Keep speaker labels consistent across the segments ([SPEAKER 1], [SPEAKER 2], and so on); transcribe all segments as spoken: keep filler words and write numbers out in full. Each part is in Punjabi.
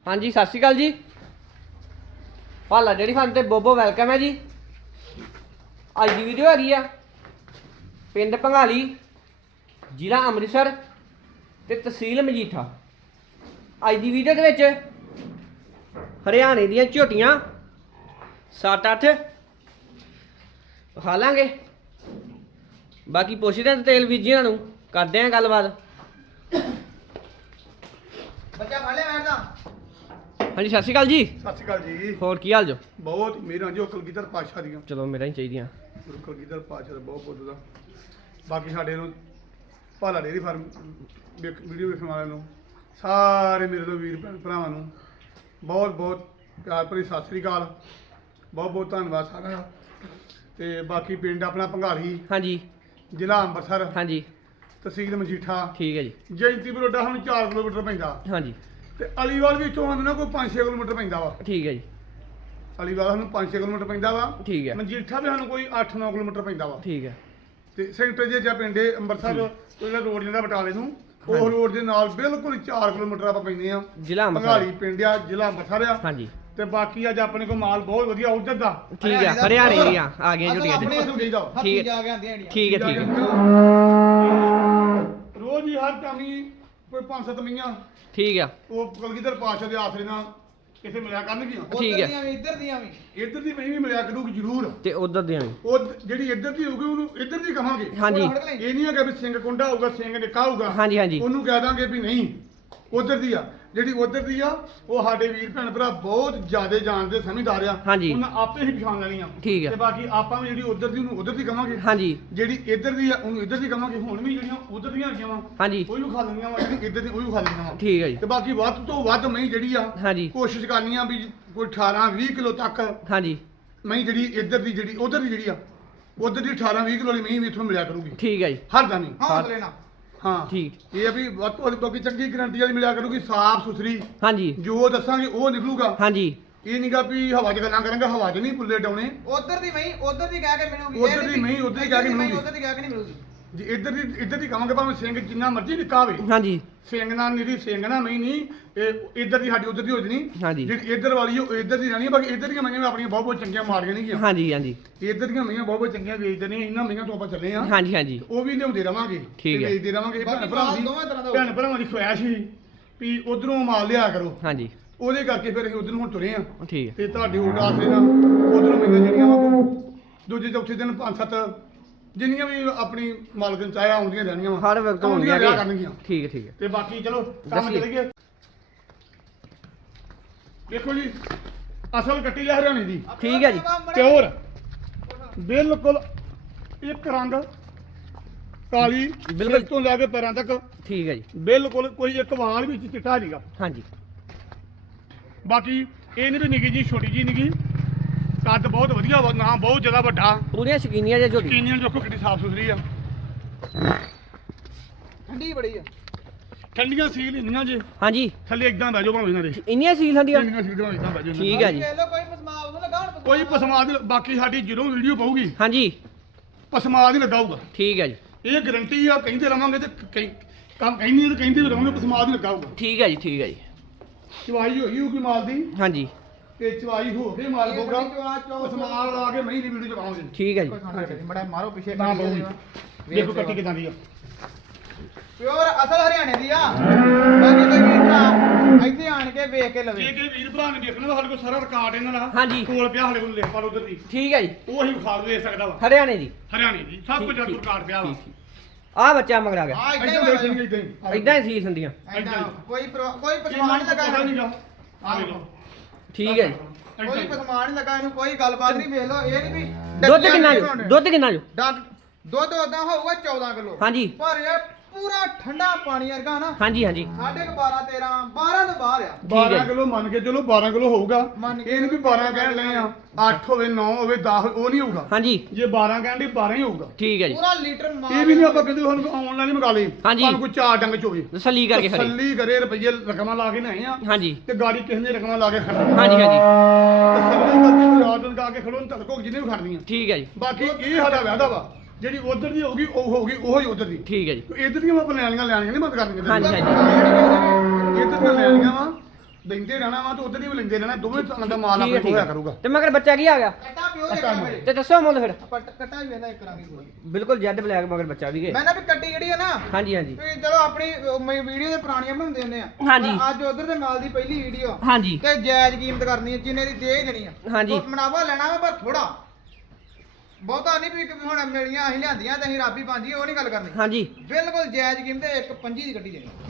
[SPEAKER 1] हाँ जी सत श्री अकाल जी। भाला डेयरी फार्म ते बोबो वेलकम है जी। अज की वीडियो हैगी आ पिंड भंगाली जिला अमृतसर ते तहसील मजीठा। अज की वीडियो दे विच हरियाणे दियां झोटियां सत्त अठ खा लांगे। बाकी पुछदे हैं तेल बीर जी नूं, करदे हैं गलबात।
[SPEAKER 2] बच्चा फड़ लिया बैठदा।
[SPEAKER 1] हाँ जी सत श्री अकाल जी।
[SPEAKER 3] सत श्री अकाल जी।
[SPEAKER 1] होर की हाल जो?
[SPEAKER 3] बहुत मेरा जी कलगीधर पातशाह ਦੀਆਂ
[SPEAKER 1] चलो मेरा ही चाहिए।
[SPEAKER 3] ਗੁਰੂ ਕਲਗੀਧਰ ਪਾਤਸ਼ਾਹ ਦਾ ਬਹੁਤ ਬਹੁਤ ਦਾ। ਬਾਕੀ ਸਾਡੇ ਨੂੰ ਭਾਲਾ ਡੇਅਰੀ ਫਾਰਮ ਵੀਡੀਓ ਵੇਖਣ ਵਾਲਿਆਂ ਨੂੰ ਸਾਰੇ ਮੇਰੇ ਤੋਂ ਵੀਰ ਭੈਣ ਭਰਾਵਾਂ ਨੂੰ ਬਹੁਤ ਬਹੁਤ ਪਿਆਰ ਭਰੀ ਸਤਿ ਸ੍ਰੀ ਅਕਾਲ। ਬਹੁਤ ਬਹੁਤ ਧੰਨਵਾਦ ਸਾਰਿਆਂ ਦਾ। ਤੇ ਬਾਕੀ ਪਿੰਡ ਆਪਣਾ ਭੰਗਾਲੀ
[SPEAKER 1] हाँ जी
[SPEAKER 3] ਜ਼ਿਲ੍ਹਾ ਅੰਮ੍ਰਿਤਸਰ
[SPEAKER 1] हाँ जी
[SPEAKER 3] ਤਹਿਸੀਲ ਮਜੀਠਾ
[SPEAKER 1] ठीक है जी।
[SPEAKER 3] ਜੈਂਤੀ ਬਰੋਡਾ ਸਾਨੂੰ ਚਾਰ ਕਿਲੋਮੀਟਰ ਪੈਂਦਾ
[SPEAKER 1] हाँ जी
[SPEAKER 3] ਤੇ ਅਲੀਵਾਲ ਵੀ ਇੱਥੋਂ ਆਉਂਦੇ ਨਾ ਕੋਈ ਪੰਜ ਛੇ ਕਿਲੋਮੀਟਰ ਪੈਂਦਾ ਵਾ।
[SPEAKER 1] ठीक है जी
[SPEAKER 3] ਅਲੀਵਾਲ ਸਾਨੂੰ ਪੰਜ ਛੇ ਕਿਲੋਮੀਟਰ ਪੈਂਦਾ ਵਾ।
[SPEAKER 1] ठीक है
[SPEAKER 3] ਮਜੀਠਾ ਵੀ ਸਾਨੂੰ ਕੋਈ ਅੱਠ ਨੌ ਕਿਲੋਮੀਟਰ ਪੈਂਦਾ ਵਾ।
[SPEAKER 1] ठीक है
[SPEAKER 3] ਤੇ ਸੈਂਟਰ ਜੇ ਜਾਂ ਪਿੰਡੇ ਅੰਮ੍ਰਿਤਸਰ ਜਿਹੜਾ ਰੋਡ ਜਾਂਦਾ ਬਟਾਲੇ ਨੂੰ ਉਹ ਰੋਡ ਦੇ ਨਾਲ ਬਿਲਕੁਲ ਚਾਰ ਕਿਲੋਮੀਟਰ ਆਪਾਂ ਪੈਂਦੇ ਆ।
[SPEAKER 1] जिला
[SPEAKER 3] ਭੰਗਾਲੀ
[SPEAKER 1] अमृतसर
[SPEAKER 3] ਪਿੰਡ ਆ ਜ਼ਿਲ੍ਹਾ ਅੰਮ੍ਰਿਤਸਰ ਆ।
[SPEAKER 1] हाँ जी
[SPEAKER 3] ਤੇ ਬਾਕੀ ਅੱਜ ਆਪਣੇ ਕੋਲ ਮਾਲ ਬਹੁਤ ਵਧੀਆ ਉਧਰ ਦਾ
[SPEAKER 1] ठीक है हरियाणे दियां आ गई झोटियां
[SPEAKER 3] अपने-
[SPEAKER 1] जी।
[SPEAKER 3] ਹੱਥੀਂ
[SPEAKER 1] ठीक है
[SPEAKER 2] जा के आंदियां इंडिया।
[SPEAKER 1] ठीक है ठीक है
[SPEAKER 3] ਰੋਜ਼ ਹੀ ਹਰ ਟਾਮੀ ਕੋਈ ਪੰਜ ਸੱਤ ਮਈਆਂ
[SPEAKER 1] ठीक है
[SPEAKER 3] ਉਹ ਕਲਗੀਧਰ ਪਾਤਸ਼ਾਹ ਦੇ ਆਸਰੇ ਨਾਲ ਕਿਸੇ ਮਿਲਿਆ ਕਰਨਗੀਆਂ।
[SPEAKER 1] ठीक है।
[SPEAKER 2] उधर दियां भी इधर दियां भी।
[SPEAKER 3] ਇੱਧਰ ਦੀ ਮਈ ਵੀ ਮਿਲਿਆ ਕਰੂਗੀ ਜ਼ਰੂਰ।
[SPEAKER 1] ते उधर दियां भी
[SPEAKER 3] ਉਹ ਜਿਹੜੀ ਇੱਧਰ ਦੀ ਹੋਊਗੀ ਉਹਨੂੰ ਇੱਧਰ ਦੀ ਕਹਾਂਗੇ।
[SPEAKER 1] हाँ जी
[SPEAKER 3] ਇਹ ਨਹੀਂ ਹੈਗਾ ਵੀ ਸਿੰਘ ਕੁੰਡਾ ਹੋਊਗਾ ਸਿੰਘ ਨਿੱਕਾ ਹੋਊਗਾ
[SPEAKER 1] हाँ जी हाँ जी
[SPEAKER 3] ਉਹਨੂੰ ਕਹਿ ਦਾਂਗੇ ਵੀ ਨਹੀਂ ਉਧਰ ਦੀ ਆ। ਜਿਹੜੀ ਉਧਰ ਦੀ ਆ ਉਹ ਸਾਡੇ ਵੀਰ ਭੈਣ ਭਰਾ ਬਹੁਤ ਜ਼ਿਆਦਾ ਜਾਣਦੇ ਸਮਝਦਾਰ ਆ।
[SPEAKER 1] ਹਾਂਜੀ।
[SPEAKER 3] ਉਹਨਾਂ ਆਪੇ ਹੀ ਪਛਾਣ ਲੈਣੀ ਆ।
[SPEAKER 1] ਠੀਕ ਆ।
[SPEAKER 3] ਤੇ ਬਾਕੀ ਆਪਾਂ ਵੀ ਜਿਹੜੀ ਉਧਰ ਦੀ ਉਹਨੂੰ ਉਧਰ ਦੀ ਕਵਾਂਗੇ।
[SPEAKER 1] हाँ जी
[SPEAKER 3] ਜਿਹੜੀ ਇੱਧਰ ਦੀ ਆ ਉਹਨੂੰ ਇੱਧਰ ਦੀ ਕਵਾਂਗੇ। ਹੁਣ ਵੀ ਜਿਹੜੀਆਂ ਉਧਰ ਦੀਆਂ ਹੈਗੀਆਂ ਵਾ
[SPEAKER 1] हाँ जी
[SPEAKER 3] ਉਹ ਵੀ ਖਾ ਲੈਣੀਆਂ ਵਾ, ਜਿਹੜੀ ਇੱਧਰ ਦੀ ਉਹ ਵੀ ਖਾ ਲੈਣੀਆਂ ਵਾ।
[SPEAKER 1] ठीक है जी
[SPEAKER 3] ਤੇ ਬਾਕੀ ਵੱਧ ਤੋਂ ਵੱਧ ਮਹੀਂ ਜਿਹੜੀ ਆ
[SPEAKER 1] हाँ जी
[SPEAKER 3] ਕੋਸ਼ਿਸ਼ ਕਰਨੀ ਆ ਵੀ ਕੋਈ ਅਠਾਰਾਂ ਵੀਹ ਕਿਲੋ ਤੱਕ
[SPEAKER 1] हाँ जी
[SPEAKER 3] ਮਹੀਂ ਜਿਹੜੀ ਇੱਧਰ ਦੀ ਜਿਹੜੀ ਉਧਰ ਦੀ ਜਿਹੜੀ ਆ ਉਧਰ ਦੀ ਅਠਾਰਾਂ ਵੀਹ ਕਿਲੋ ਵਾਲੀ ਮਹੀਂ ਵੀ ਇੱਥੋਂ ਮਿਲਿਆ ਕਰੂਗੀ
[SPEAKER 1] ठीक है जी
[SPEAKER 3] ਹਰ ਦਾਨੀ।
[SPEAKER 2] हाँ लेना।
[SPEAKER 3] ਹਾਂ
[SPEAKER 1] ठीक
[SPEAKER 3] ਇਹ ਆ ਵੀ ਵੱਧ ਤੋਂ ਵੱਧ ਬਾਕੀ ਚੰਗੀ ਗਰੰਟੀ ਵਾਲੀ ਮਿਲਿਆ ਕਰੂਗੀ, ਸਾਫ ਸੁਥਰੀ।
[SPEAKER 1] हाँ जी
[SPEAKER 3] ਜੋ ਦੱਸਾਂਗੇ ਉਹ ਨਿਕਲੂਗਾ।
[SPEAKER 1] हाँ जी
[SPEAKER 3] ਇਹ ਨਹੀਂਗਾ ਵੀ ਹਵਾ 'ਚ ਗੱਲਾਂ ਕਰਾਂਗੇ, ਹਵਾ 'ਚ ਨਹੀਂ ਪੁੱਲੇ ਡਾਉਣੇ।
[SPEAKER 2] उधर दी मई उधर दी कह के मिलूगी।
[SPEAKER 3] उधर दी मई उधर दी कह के मिलूगी।
[SPEAKER 2] उधर दी कह के नहीं मिलूगी।
[SPEAKER 3] ਜੇ ਇੱਧਰ ਦੀ ਇੱਧਰ ਦੀ ਕਹਾਂਗੇ ਭਾਵੇਂ ਸਿੰਘ ਜਿੰਨਾ ਮਰਜ਼ੀ ਨਿੱਕਾ ਹੋਵੇ,
[SPEAKER 1] हाँ जी
[SPEAKER 3] ਸਿੰਘ ਨਾਲ ਨਿਰੀ ਸਿੰਘ ਨਾਲ ਮਈ ਨਹੀਂ ਇਹ ਇੱਧਰ ਦੀ ਸਾਡੀ ਉਧਰ ਦੀ ਹੋ ਜਣੀ।
[SPEAKER 1] हाँ जी
[SPEAKER 3] ਜਿਹੜੀ ਇੱਧਰ ਵਾਲੀ ਉਹ ਇੱਧਰ ਦੀ ਰਹਿਣੀ ਆ। ਬਾਕੀ ਇੱਧਰ ਦੀਆਂ ਮਈਆਂ ਵੀ ਆਪਣੀਆਂ ਬਹੁਤ ਬਹੁਤ ਚੰਗੀਆਂ ਮਾਰੀਆਂ ਨਹੀਂ ਗਈਆਂ।
[SPEAKER 1] हाँ ਜੀ हाँ जी
[SPEAKER 3] ਇੱਧਰ ਦੀਆਂ ਮਈਆਂ ਬਹੁਤ ਬਹੁਤ ਚੰਗੀਆਂ ਵੇਚਦੇ ਨੇ। ਇਹਨਾਂ ਮਈਆਂ ਤੋਂ ਆਪਾਂ ਚੱਲੇ ਆ।
[SPEAKER 1] हाँ जी हाँ जी
[SPEAKER 3] ਉਹ ਵੀ ਲਿਆਉਂਦੇ ਰਵਾਂਗੇ
[SPEAKER 1] ਠੀਕ
[SPEAKER 3] ਤੇ
[SPEAKER 1] ਹੈ।
[SPEAKER 3] ਵੇਚਦੇ ਰਵਾਂਗੇ। ਭੈਣ
[SPEAKER 2] ਬਾਕੀ
[SPEAKER 3] ਭਰਾਵਾਂ
[SPEAKER 2] ਮਾਲ
[SPEAKER 3] ਦੀ
[SPEAKER 2] ਦੋਵੇਂ ਤਰ੍ਹਾਂ ਦਾ
[SPEAKER 3] ਭੈਣ ਭਰਾਵਾਂ ਦੀ ਖੁਆਇਸ਼ ਸੀ ਵੀ ਉਧਰੋਂ ਮਾਲ ਲਿਆ ਕਰੋ।
[SPEAKER 1] हाँ जी
[SPEAKER 3] ਉਹਦੇ ਕਰਕੇ ਫਿਰ ਅਸੀਂ ਉਧਰ ਨੂੰ ਹੁਣ ਤੁਰੇ ਆ।
[SPEAKER 1] ठीक है
[SPEAKER 3] ਤੇ ਤੁਹਾਡੇ ਉਲਟ ਆਸਰੇ ਨਾਲ ਉਧਰੋਂ ਮੈਨੂੰ ਜਿਹੜੀਆਂ ਵਾ ਦੂਜੇ ਚੌਥੇ ਦਿਨ ਪੰਜ ਸੱਤ ਜਿੰਨੀਆਂ ਵੀ ਆਪਣੀ ਮਾਲਕਨ ਚਾਹਿਆ ਆਉਂਦੀਆਂ ਰਹਿਣੀਆਂ ਵਾ।
[SPEAKER 1] हर वक्त
[SPEAKER 3] ਆਉਂਦੀਆਂ
[SPEAKER 1] होंगे
[SPEAKER 3] ਰਿਹਾ ਕਰਨਗੀਆਂ।
[SPEAKER 1] ठीक है ठीक है
[SPEAKER 3] ਤੇ ਬਾਕੀ ਚਲੋ ਕੰਮ
[SPEAKER 1] ਦੱਸੀਏ।
[SPEAKER 3] ਚਲੇ ਗਏ। ਦੇਖੋ ਜੀ ਅਸਲ ਕੱਟੀ ਆ ਹਰਿਆਣੇ ਦੀ
[SPEAKER 1] ठीक है जी
[SPEAKER 3] ਪਿਓਰ ਬਿਲਕੁਲ ਇੱਕ ਰੰਗ ਕਾਲੀ
[SPEAKER 1] ਬਿਲਕੁਲ।
[SPEAKER 3] ਸਿਰ ਤੋਂ ਲੈ ਕੇ ਪੈਰਾਂ ਤੱਕ
[SPEAKER 1] ठीक है जी
[SPEAKER 3] ਬਿਲਕੁਲ ਕੋਈ ਇੱਕ ਵਾਲ ਵਿੱਚ ਚਿੱਟਾ ਨਹੀਂਗਾ।
[SPEAKER 1] हाँ जी
[SPEAKER 3] ਬਾਕੀ ਇਹ ਨਹੀਂ ਵੀ ਨਿੱਕੀ ਜੀ ਛੋਟੀ ਜੀ ਨਿੱਕੀ, ਕੱਦ ਬਹੁਤ ਵਧੀਆ ਵਾ, ਨਾ ਬਹੁਤ ਜ਼ਿਆਦਾ ਵੱਡਾ।
[SPEAKER 1] पूरी शकीनिया जे झोटी
[SPEAKER 3] ਕੀਨੀਆਂ ਦੇਖੋ ਕਿੰਨੀ ਸਾਫ ਸੁਥਰੀ ਆ।
[SPEAKER 2] ठंडी बड़ी है।
[SPEAKER 3] ਠੰਡੀਆਂ ਸੀਲ ਇੰਨੀਆਂ ਜੇ
[SPEAKER 1] हाँ जी
[SPEAKER 3] ਥੱਲੇ ਇਦਾਂ ਬਹਿ ਜਾਓ ਭਾਵੇਂ ਇਹਨਾਂ ਦੇ।
[SPEAKER 1] इन्नियां सील हंडियां
[SPEAKER 3] ਇੰਨੀਆਂ ਸੀਲਾਂ ਇਦਾਂ ਬਹਿ ਜਾਓ।
[SPEAKER 1] ठीक है जी
[SPEAKER 2] ले लो कोई पसमा उधर लगा और
[SPEAKER 3] ਕੋਈ ਪਸਮਾ ਦੀ ਬਾਕੀ ਸਾਡੀ ਜਦੋਂ ਵੀਡੀਓ ਪਾਊਗੀ
[SPEAKER 1] हाँ जी
[SPEAKER 3] ਪਸਮਾ ਦੀ ਲਗਾਊਗਾ।
[SPEAKER 1] ठीक है जी
[SPEAKER 3] ਇਹ ਗਰੰਟੀ ਆ। ਕਹਿੰਦੇ ਰਵਾਂਗੇ ਤੇ ਕਈ ਕੰਮ ਕਹਿੰਦੀ ਤੇ ਕਹਿੰਦੇ ਵੀ ਰਵਾਂਗੇ ਪਸਮਾ ਦੀ ਲਗਾਊਗਾ।
[SPEAKER 1] ठीक है जी ठीक है जी
[SPEAKER 3] ਚਵਾਈ ਹੋਈ ਹੋਊਗੀ ਮਾਲ ਦੀ
[SPEAKER 1] हाँ ਜੀ
[SPEAKER 3] ਤੇ ਚਵਾਈ ਹੋ ਕੇ ਮਾਲ
[SPEAKER 2] ये
[SPEAKER 3] ਪਊਗਾ।
[SPEAKER 2] बड़ी चौड़ा चौड़ा
[SPEAKER 3] ਪਸਮਾ ਲਾ ਕੇ ਮਹੀਂ ਦੀ ਵੀਡੀਓ ਚਵਾਵਾਂਗੇ।
[SPEAKER 1] ठीक है
[SPEAKER 2] कोई
[SPEAKER 1] जी
[SPEAKER 2] खाना चाहिए। बड़ा मारो पीछे
[SPEAKER 3] ਨਾ
[SPEAKER 2] कटी
[SPEAKER 3] ਪਊਗੀ।
[SPEAKER 2] है।
[SPEAKER 3] ਦੇਖੋ ਕੱਟੀ ਕਿਦਾਂ ਦੀ ਆ।
[SPEAKER 2] प्योर असल हरियाणे दी आ। बाकी कोई भी भरा ਇੱਥੇ ਆਣ ਕੇ ਵੇਖ ਕੇ ਲਵੇ।
[SPEAKER 3] ਇਹ ਕਿ ਵੀਰ ਭਰਾ ਨੇ ਦੇਖਣਾ ਸਾਡੇ ਕੋਲ ਸਾਰਾ ਰਿਕਾਰਡ ਇਹਨਾਂ ਦਾ
[SPEAKER 1] ਹਾਂਜੀ।
[SPEAKER 3] ਕੋਲ ਪਿਆ ਸਾਡੇ ਕੋਲ ਲਿਖ ਪਾ ਉਧਰ ਦੀ
[SPEAKER 1] ठीक है जी
[SPEAKER 3] ਉਹ ਅਸੀਂ ਵਿਖਾ ਦੇ ਸਕਦਾ ਵਾ।
[SPEAKER 1] हरियाणे दी
[SPEAKER 3] ਹਰਿਆਣੇ ਦੀ ਸਭ ਕੁਝ
[SPEAKER 1] ਠੀਕ-
[SPEAKER 3] ਰਿਕਾਰਡ ਪਿਆ ਵਾ।
[SPEAKER 1] ठीक आ बच्चा मगरा गया
[SPEAKER 2] ਆ ਇਦਾਂ
[SPEAKER 3] ਇਦਾਂ
[SPEAKER 2] ਹੀ
[SPEAKER 3] ਦੇਖਣਗੇ ਇਦਾਂ ਹੀ।
[SPEAKER 1] इदां ही सील हंडियां
[SPEAKER 2] ਇਦਾਂ ਕੋਈ ਪਰ- ਕੋਈ
[SPEAKER 3] ਇਹਨਾਂ
[SPEAKER 2] ਪਸਮਾਨ
[SPEAKER 3] ਨੂੰ
[SPEAKER 2] ਨਹੀਂ
[SPEAKER 3] ਪਤਾ
[SPEAKER 2] ਲਗਾ
[SPEAKER 3] ਨਹੀਂ
[SPEAKER 2] ਇਹਨੂੰ।
[SPEAKER 3] ਗਾ। ਆ ਵੇਖੋ
[SPEAKER 1] ठीक है जी
[SPEAKER 2] ਕੋਈ ਪਸਮਾਨ ਨਹੀਂ ਲਗਾ ਇਹਨੂੰ। ਕੋਈ ਗੱਲਬਾਤ ਨਹੀਂ। ਵੇਖ ਲਓ ਇਹ ਨਹੀਂ ਵੀ
[SPEAKER 1] ਦੁੱਧ
[SPEAKER 2] ਡੱਕੀਆਂ
[SPEAKER 1] ਕਿੰਨਾ
[SPEAKER 2] ਨਹੀਂ
[SPEAKER 1] ਜੋ
[SPEAKER 2] ਬਣਾਉਣੇ।
[SPEAKER 1] ਦੁੱਧ ਕਿੰਨਾ ਜੋ
[SPEAKER 2] ਡੱਕ ਦੁੱਧ ਉਦਾਂ ਹੋਊਗਾ ਚੌਦਾਂ ਕਿਲੋ।
[SPEAKER 1] हाँ जी
[SPEAKER 2] ਪਰ ਇਹ ਪੂਰਾ ਠੰਡਾ ਪਾਣੀ ਵਰਗਾ ਨਾ।
[SPEAKER 1] हाँ जी हाँ जी
[SPEAKER 2] ਸਾਢੇ ਕੁ ਬਾਰਾਂ ਤੇਰਾਂ ਬਾਰਾਂ ਤੋਂ ਬਾਹਰ ਆ।
[SPEAKER 3] ਬਾਰਾਂ
[SPEAKER 1] ਹੈ।
[SPEAKER 3] ਕਿਲੋ ਮੰਨ ਕੇ ਚਲੋ ਬਾਰਾਂ ਕਿਲੋ ਹੋਊਗਾ।
[SPEAKER 2] ਮੰਨ ਕੇ
[SPEAKER 3] ਇਹ ਨਹੀਂ ਵੀ ਬਾਰਾਂ ਕਹਿਣ ਲਏ ਆ ਅੱਠ ਹੋਵੇ ਨੌ ਹੋਵੇ ਦਸ ਉਹ ਨਹੀਂ ਹੋਊਗਾ।
[SPEAKER 1] हाँ जी
[SPEAKER 3] ਜੇ ਬਾਰਾਂ ਕਹਿਣ ਦੀ ਬਾਰਾਂ ਹੀ ਹੋਊਗਾ।
[SPEAKER 1] ठीक है जी
[SPEAKER 2] ਪੂਰਾ ਲੀਟਰ ਮਾਰ
[SPEAKER 3] ਇਹ ਵੀ ਨਹੀਂ ਆਪਾਂ ਕਹਿੰਦੇ ਹੁਣ ਆਨਲਾਈਨ ਮੰਗਾ ਲਈ
[SPEAKER 1] ਹਾਂਜੀ।
[SPEAKER 3] ਭਾਵੇਂ ਕੋਈ ਚਾਰ ਡੰਗ ਚ ਹੋਵੇ
[SPEAKER 1] तसल्ली करके खरी
[SPEAKER 3] ਤਸੱਲੀ ਕਰੇ ਰੁਪਈਏ ਰਕਮਾਂ ਲਾ ਕੇ ਨਹੀਂ ਆ
[SPEAKER 1] हाँ जी
[SPEAKER 3] ਤੇ ਗਾੜੀ ਕਿਸੇ ਨੇ ਰਕਮਾਂ ਲਾ ਕੇ ਖੜਨਾ।
[SPEAKER 1] हाँ जी हाँ जी
[SPEAKER 3] ਤਸੱਲੀ ਕਰਕੇ ਕੋਈ ਆਰਡਰ ਗਾ ਕੇ ਖੜੋ ਤੜਕੋ ਜਿਹਨੇ ਵੀ ਖੜਨੀਆਂ।
[SPEAKER 1] ठीक है जी
[SPEAKER 3] ਬਾਕੀ ਇਹ ਸਾਡਾ ਵਾਅਦਾ ਵਾ ਜਿਹੜੀ ਉਧਰ ਦੀ ਹੋਊਗੀ ਉਹ ਹੋਊਗੀ ਉਹ ਹੀ ਉਧਰ ਦੀ।
[SPEAKER 1] ठीक है जी
[SPEAKER 3] ਇਧਰ ਦੀਆਂ ਆਪਾਂ ਲੈਣੀਆਂ ਲੈਣੀਆਂ ਨਹੀਂ ਬੰਦ ਕਰਨੀਆਂ।
[SPEAKER 1] हाँ जी हाँ जी
[SPEAKER 3] ਇਧਰ ਦੀਆਂ ਲੈਣੀਆਂ ਵਾ ਲੈਂਦੇ ਰਹਿਣਾ ਵਾ ਤੇ ਉਧਰ ਹੀ ਵੀ ਲੈਂਦੇ ਰਹਿਣਾ ਦੋਵੇਂ ਤਰ੍ਹਾਂ ਦਾ ਮਾਲ
[SPEAKER 1] ਠੀਕ ਹੈ,
[SPEAKER 3] ਆਪਣੇ ਕੋਲ
[SPEAKER 1] ਠੀਕ
[SPEAKER 3] ਹੋਇਆ
[SPEAKER 1] ਹੈ।
[SPEAKER 3] ਕਰੂਗਾ
[SPEAKER 1] ਤੇ ਮਗਰ ਬੱਚਾ ਕੀ ਆ ਗਿਆ?
[SPEAKER 2] ਕੱਟਾ ਪਿਓ ਦੇ
[SPEAKER 3] ਕੱਟਾ
[SPEAKER 2] ਕਰਾਂਗੇ
[SPEAKER 1] ਤੇ ਦੱਸੋ ਮੁੱਲ ਫਿਰ।
[SPEAKER 2] ਆਪਾਂ ਕੱਟਾ ਵੀ ਵੇਖਦਾ ਇੱਕ ਕਰਾਂਗੇ ਕੋਈ
[SPEAKER 1] ਬਿਲਕੁਲ ਜੈਡ ਬਲੈਕ ਮਗਰ ਬੱਚਾ ਵੀ ਗਏ।
[SPEAKER 2] ਮੈਂ ਨਾ ਵੀ ਕੱਟੀ ਜਿਹੜੀ ਆ ਨਾ
[SPEAKER 1] ਹਾਂਜੀ ਹਾਂਜੀ
[SPEAKER 2] ਵੀ ਚਲੋ ਆਪਣੀ ਵੀਡੀਓ ਦੇ ਪੁਰਾਣੀਆਂ ਬਣਾਉਂਦੇ ਹੁੰਦੇ ਆ
[SPEAKER 1] ਹਾਂਜੀ।
[SPEAKER 2] ਪਰ ਅੱਜ ਉਧਰ ਦੇ ਮਾਲ ਦੀ ਪਹਿਲੀ ਵੀਡੀਓ
[SPEAKER 1] ਹਾਂਜੀ
[SPEAKER 2] ਤੇ ਜਾਇਜ਼ ਕੀਮਤ ਕਰਨੀ ਹੈ ਜਿੰਨੇ ਦੀ ਦੇ ਦੇਣੀ ਆ
[SPEAKER 1] ਹਾਂਜੀ।
[SPEAKER 2] ਉਹ ਮੁਨਾਫਾ ਲੈਣਾ ਵਾ ਪਰ ਥੋੜਾ ਬਹੁਤਾ ਨਹੀਂ ਵੀ ਕਿ ਹੁਣ ਮਿਲੀਆਂ ਅਸੀਂ ਲਿਆਂਦੀਆਂ ਤੇ ਅਸੀਂ ਰਾਬੀ ਪਾਂਜੀ ਉਹ ਨਹੀਂ ਗੱਲ ਕਰਨੀ
[SPEAKER 1] ਹਾਂਜੀ
[SPEAKER 2] ਬਿਲਕੁਲ ਜਾਇਜ਼ ਕੀਮਤ ਹੈ ਇੱਕ ਪੰਜੀ ਦੀ ਗੱਡੀ ਦੇਣੀ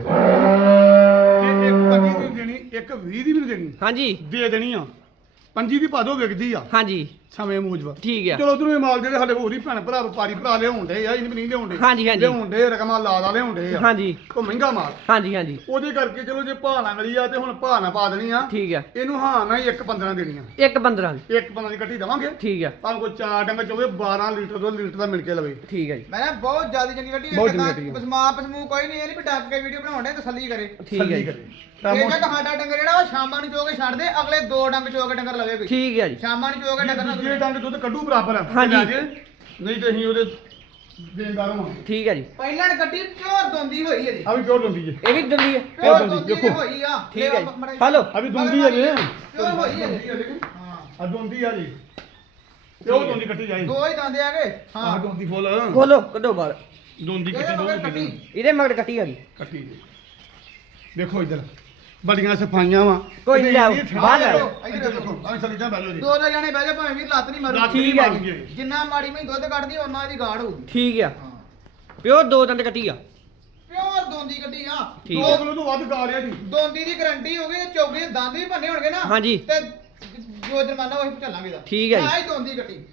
[SPEAKER 3] ਇਹ ਇੱਕ ਪੰਜੀ ਦੀ ਦੇਣੀ ਇੱਕ ਵੀਹ ਦੀ ਵੀ ਨੀ ਦੇਣੀ
[SPEAKER 1] ਹਾਂਜੀ
[SPEAKER 3] ਦੇ ਦੇਣੀ ਆ ਪੰਜੀ ਦੀ ਪਾ ਦੋ ਵਿਕਦੀ ਆ
[SPEAKER 1] ਹਾਂਜੀ
[SPEAKER 3] ਸਮੇਂ ਮੂਜਬ
[SPEAKER 1] ਠੀਕ ਆ।
[SPEAKER 3] ਚਲੋ ਉਧਰੋਂ ਇਹ ਮਾਲ ਜਿਹੜੇ ਸਾਡੇ ਹੋਰ ਹੀ ਭੈਣ ਭਰਾ ਵਪਾਰੀ ਭਰਾ ਲਿਆਉਂਦੇ ਆ ਇਹਨੂੰ ਵੀ ਨਹੀਂ ਲਿਆਉਂਦੇ
[SPEAKER 1] ਹਾਂਜੀ, ਹਾਂਜੀ।
[SPEAKER 3] ਲਿਆਉਂਦੇ ਰਕਮਾਂ ਲਾਦਾ ਲਿਆਉਂਦੇ ਆ
[SPEAKER 1] ਹਾਂਜੀ
[SPEAKER 3] ਉਹ ਮਹਿੰਗਾ ਮਾਲ
[SPEAKER 1] ਹਾਂਜੀ ਹਾਂਜੀ
[SPEAKER 3] ਉਹਦੇ ਕਰਕੇ ਚਲੋ ਜੇ ਭਾਅ ਨਾ ਮਿਲੀ ਆ ਤੇ ਹੁਣ ਭਾਅ ਨਾ ਪਾ ਦੇਣੀ ਆ
[SPEAKER 1] ਠੀਕ ਆ।
[SPEAKER 3] ਇਹਨੂੰ ਹਾਂ ਨਾ ਹੀ ਇੱਕ ਪੰਦਰਾਂ ਦੇਣੀ ਆ
[SPEAKER 1] ਇੱਕ ਪੰਦਰਾਂ ਦੀ
[SPEAKER 3] ਇੱਕ ਪੰਦਰਾਂ ਦੀ ਕੱਟੀ ਦੇਵਾਂਗੇ
[SPEAKER 1] ਠੀਕ ਆ
[SPEAKER 3] ਭਾਵੇਂ ਕੋਈ ਚਾਰ ਡੰਗ ਚੋਵੇ ਬਾਰਾਂ ਲੀਟਰ ਦੋ ਲੀਟਰ ਦਾ ਮਿਲ ਕੇ ਲਵੇ
[SPEAKER 1] ਠੀਕ ਆ ਜੀ
[SPEAKER 2] ਮੈਂ ਨਾ ਬਹੁਤ ਜ਼ਿਆਦਾ ਚੰਗੀ ਗੱਡੀ
[SPEAKER 3] ਬਹੁਤ ਚੰਗੀ ਗੱਡੀ ਆ।
[SPEAKER 2] ਪਸਮਾ ਪਸਮੂ ਕੋਈ ਨਹੀਂ ਇਹ ਨਹੀਂ ਵੀ ਡੱਕ ਕੇ ਵੀਡੀਓ ਬਣਾਉਣੇ ਤਸੱਲੀ ਕਰੇ
[SPEAKER 1] ਠੀਕ ਆ
[SPEAKER 3] ਥੱਲੀ
[SPEAKER 1] ਜੀ
[SPEAKER 3] ਕਰੇ ਤਾਂ
[SPEAKER 2] ਇਹ
[SPEAKER 3] ਮੋ-
[SPEAKER 2] ਜਦ ਸਾਡਾ ਡੰਗਰ ਜਿਹੜਾ ਉਹ ਸ਼ਾਮਾਂ ਨੂੰ ਚੋ ਕੇ ਛੱਡ ਦੇ ਅਗਲੇ ਦੋ ਡੰਗ ਚੋ ਕੇ ਡੰਗਰ ਲਵੇ ਕੋਈ
[SPEAKER 1] ਠੀਕ ਆ ਜੀ
[SPEAKER 2] ਸ਼ਾਮਾਂ ਨੂੰ ਚੋ ਕੇ ਡੰਗਰ ਨਾ
[SPEAKER 3] ਜੇ ਡੰਗ ਦੁੱਧ ਕੱਢੂ ਬਰਾਬਰ ਆ
[SPEAKER 1] ਹਾਂਜੀ।
[SPEAKER 3] ਲੈ ਜੇ, ਨਹੀਂ ਤੇ ਅਸੀਂ ਉਹਦੇ ਦੇਣਦਾਰ ਹੋਵਾਂਗੇ
[SPEAKER 1] ਠੀਕ ਆ ਜੀ
[SPEAKER 2] ਪਹਿਲਾਂ ਗੱਡੀ ਪਿਓਰ ਦੋਂਦੀ ਹੋਈ ਹੈ ਜੀ
[SPEAKER 3] ਆ ਵੀ ਪਿਓਰ ਦੁੰਦੀ ਜੇ
[SPEAKER 1] ਇਹ ਵੀ ਦੰਦੀ ਹੈ
[SPEAKER 2] ਪਿਓਰ
[SPEAKER 3] ਦੋਂਦੀ,
[SPEAKER 2] ਦੋਂਦੀ
[SPEAKER 3] ਦੇਖੋ।
[SPEAKER 2] ਹੋਈ ਆ
[SPEAKER 1] ਠੀਕ ਹੈ ਜੀ। ਹਲੋ।
[SPEAKER 3] ਆ ਵੀ ਦੁੰਦੀ ਹੈ ਜੇ
[SPEAKER 2] ਪਿਓਰ ਹੋਈ ਹੈ ਜੀ।
[SPEAKER 3] ਹਾਂ ਆ ਦੁੰਦੀ ਆ ਜੀ ਤੇ ਉਹ ਦੁੰਦੀ ਕੱਟੀ ਜਾਏ
[SPEAKER 2] ਦੋ ਹੀ ਦੰਦੇ ਆਗੇ
[SPEAKER 3] ਆ
[SPEAKER 2] ਹਾਂ
[SPEAKER 3] ਦੁੰਦੀ ਫੁੱਲ
[SPEAKER 1] ਖੋਲੋ ਕੱਢੋ ਬਾਲ
[SPEAKER 3] ਦੁੰਦੀ
[SPEAKER 2] ਇਹਦੇ
[SPEAKER 3] ਕੱਟੀ
[SPEAKER 2] ਮਗਰ
[SPEAKER 3] ਦੋ
[SPEAKER 2] ਕੱਟੀ
[SPEAKER 1] ਇਹਦੇ ਮਗਰ ਕੱਟੀ ਆ ਗਈ
[SPEAKER 3] ਕੱਟੀ ਜੀ ਦੇਖੋ ਇੱਧਰ ਬੜੀਆਂ ਸਫਾਈਆਂ ਵਾ
[SPEAKER 1] ਕੋਈ ਨਹੀਂ ਲਿਆਓ, ਬਾਹਰ
[SPEAKER 3] ਲਿਆਓ
[SPEAKER 1] ਲਿਆਓ।
[SPEAKER 3] ਇੱਧਰ ਦੇਖੋ ਆ ਚਲੀ ਜਾ ਬੈਲੋ ਜੀ
[SPEAKER 2] ਦੋ ਦੋ ਜਣੇ ਬਹਿ ਜਾ ਭਾਵੇਂ ਵੀ ਲੱਤ ਨਹੀਂ ਮਾਰੂ
[SPEAKER 3] ਲੱਤ
[SPEAKER 1] ਠੀਕ
[SPEAKER 3] ਨਹੀਂ
[SPEAKER 1] ਹੈ ਜੀ।
[SPEAKER 3] ਮਾਰੂਗੇ।
[SPEAKER 2] ਜਿੰਨਾ ਮਾੜੀ ਮੈਂ ਦੁੱਧ ਕੱਢਦੀ ਉਹਨਾਂ ਦੀ ਗਾੜ ਹੋਊਗੀ
[SPEAKER 1] ਠੀਕ ਆ
[SPEAKER 2] ਹਾਂ
[SPEAKER 1] ਪਿਓ ਦੋ ਦੰਦ ਕੱਟੀ ਆ
[SPEAKER 2] ਪਿਓਰ ਦੋਂਦੀ ਗੱਡੀ ਆ
[SPEAKER 1] ਠੀਕ
[SPEAKER 3] ਦੋ
[SPEAKER 1] ਹੈ।
[SPEAKER 3] ਕਿਲੋ ਤੋਂ ਵੱਧ ਗਾ ਰਿਆ ਜੀ
[SPEAKER 2] ਦੋਂਦੀ ਦੀ ਗਾਰੰਟੀ ਹੋਗੀ ਤੇ ਚੌਗੀ ਦੇ ਦੰਦ ਵੀ ਭੰਨੇ ਹੋਣਗੇ ਨਾ
[SPEAKER 1] ਹਾਂਜੀ।
[SPEAKER 2] ਤੇ ਜੋ ਜੁਰਮਾਨਾ ਉਹੀ ਚੱਲਾਂਗੇ ਦਾ
[SPEAKER 1] ਠੀਕ ਹੈ ਜੀ।
[SPEAKER 2] ਆਹ ਹੀ ਦੋਂਦੀ ਗੱਡੀ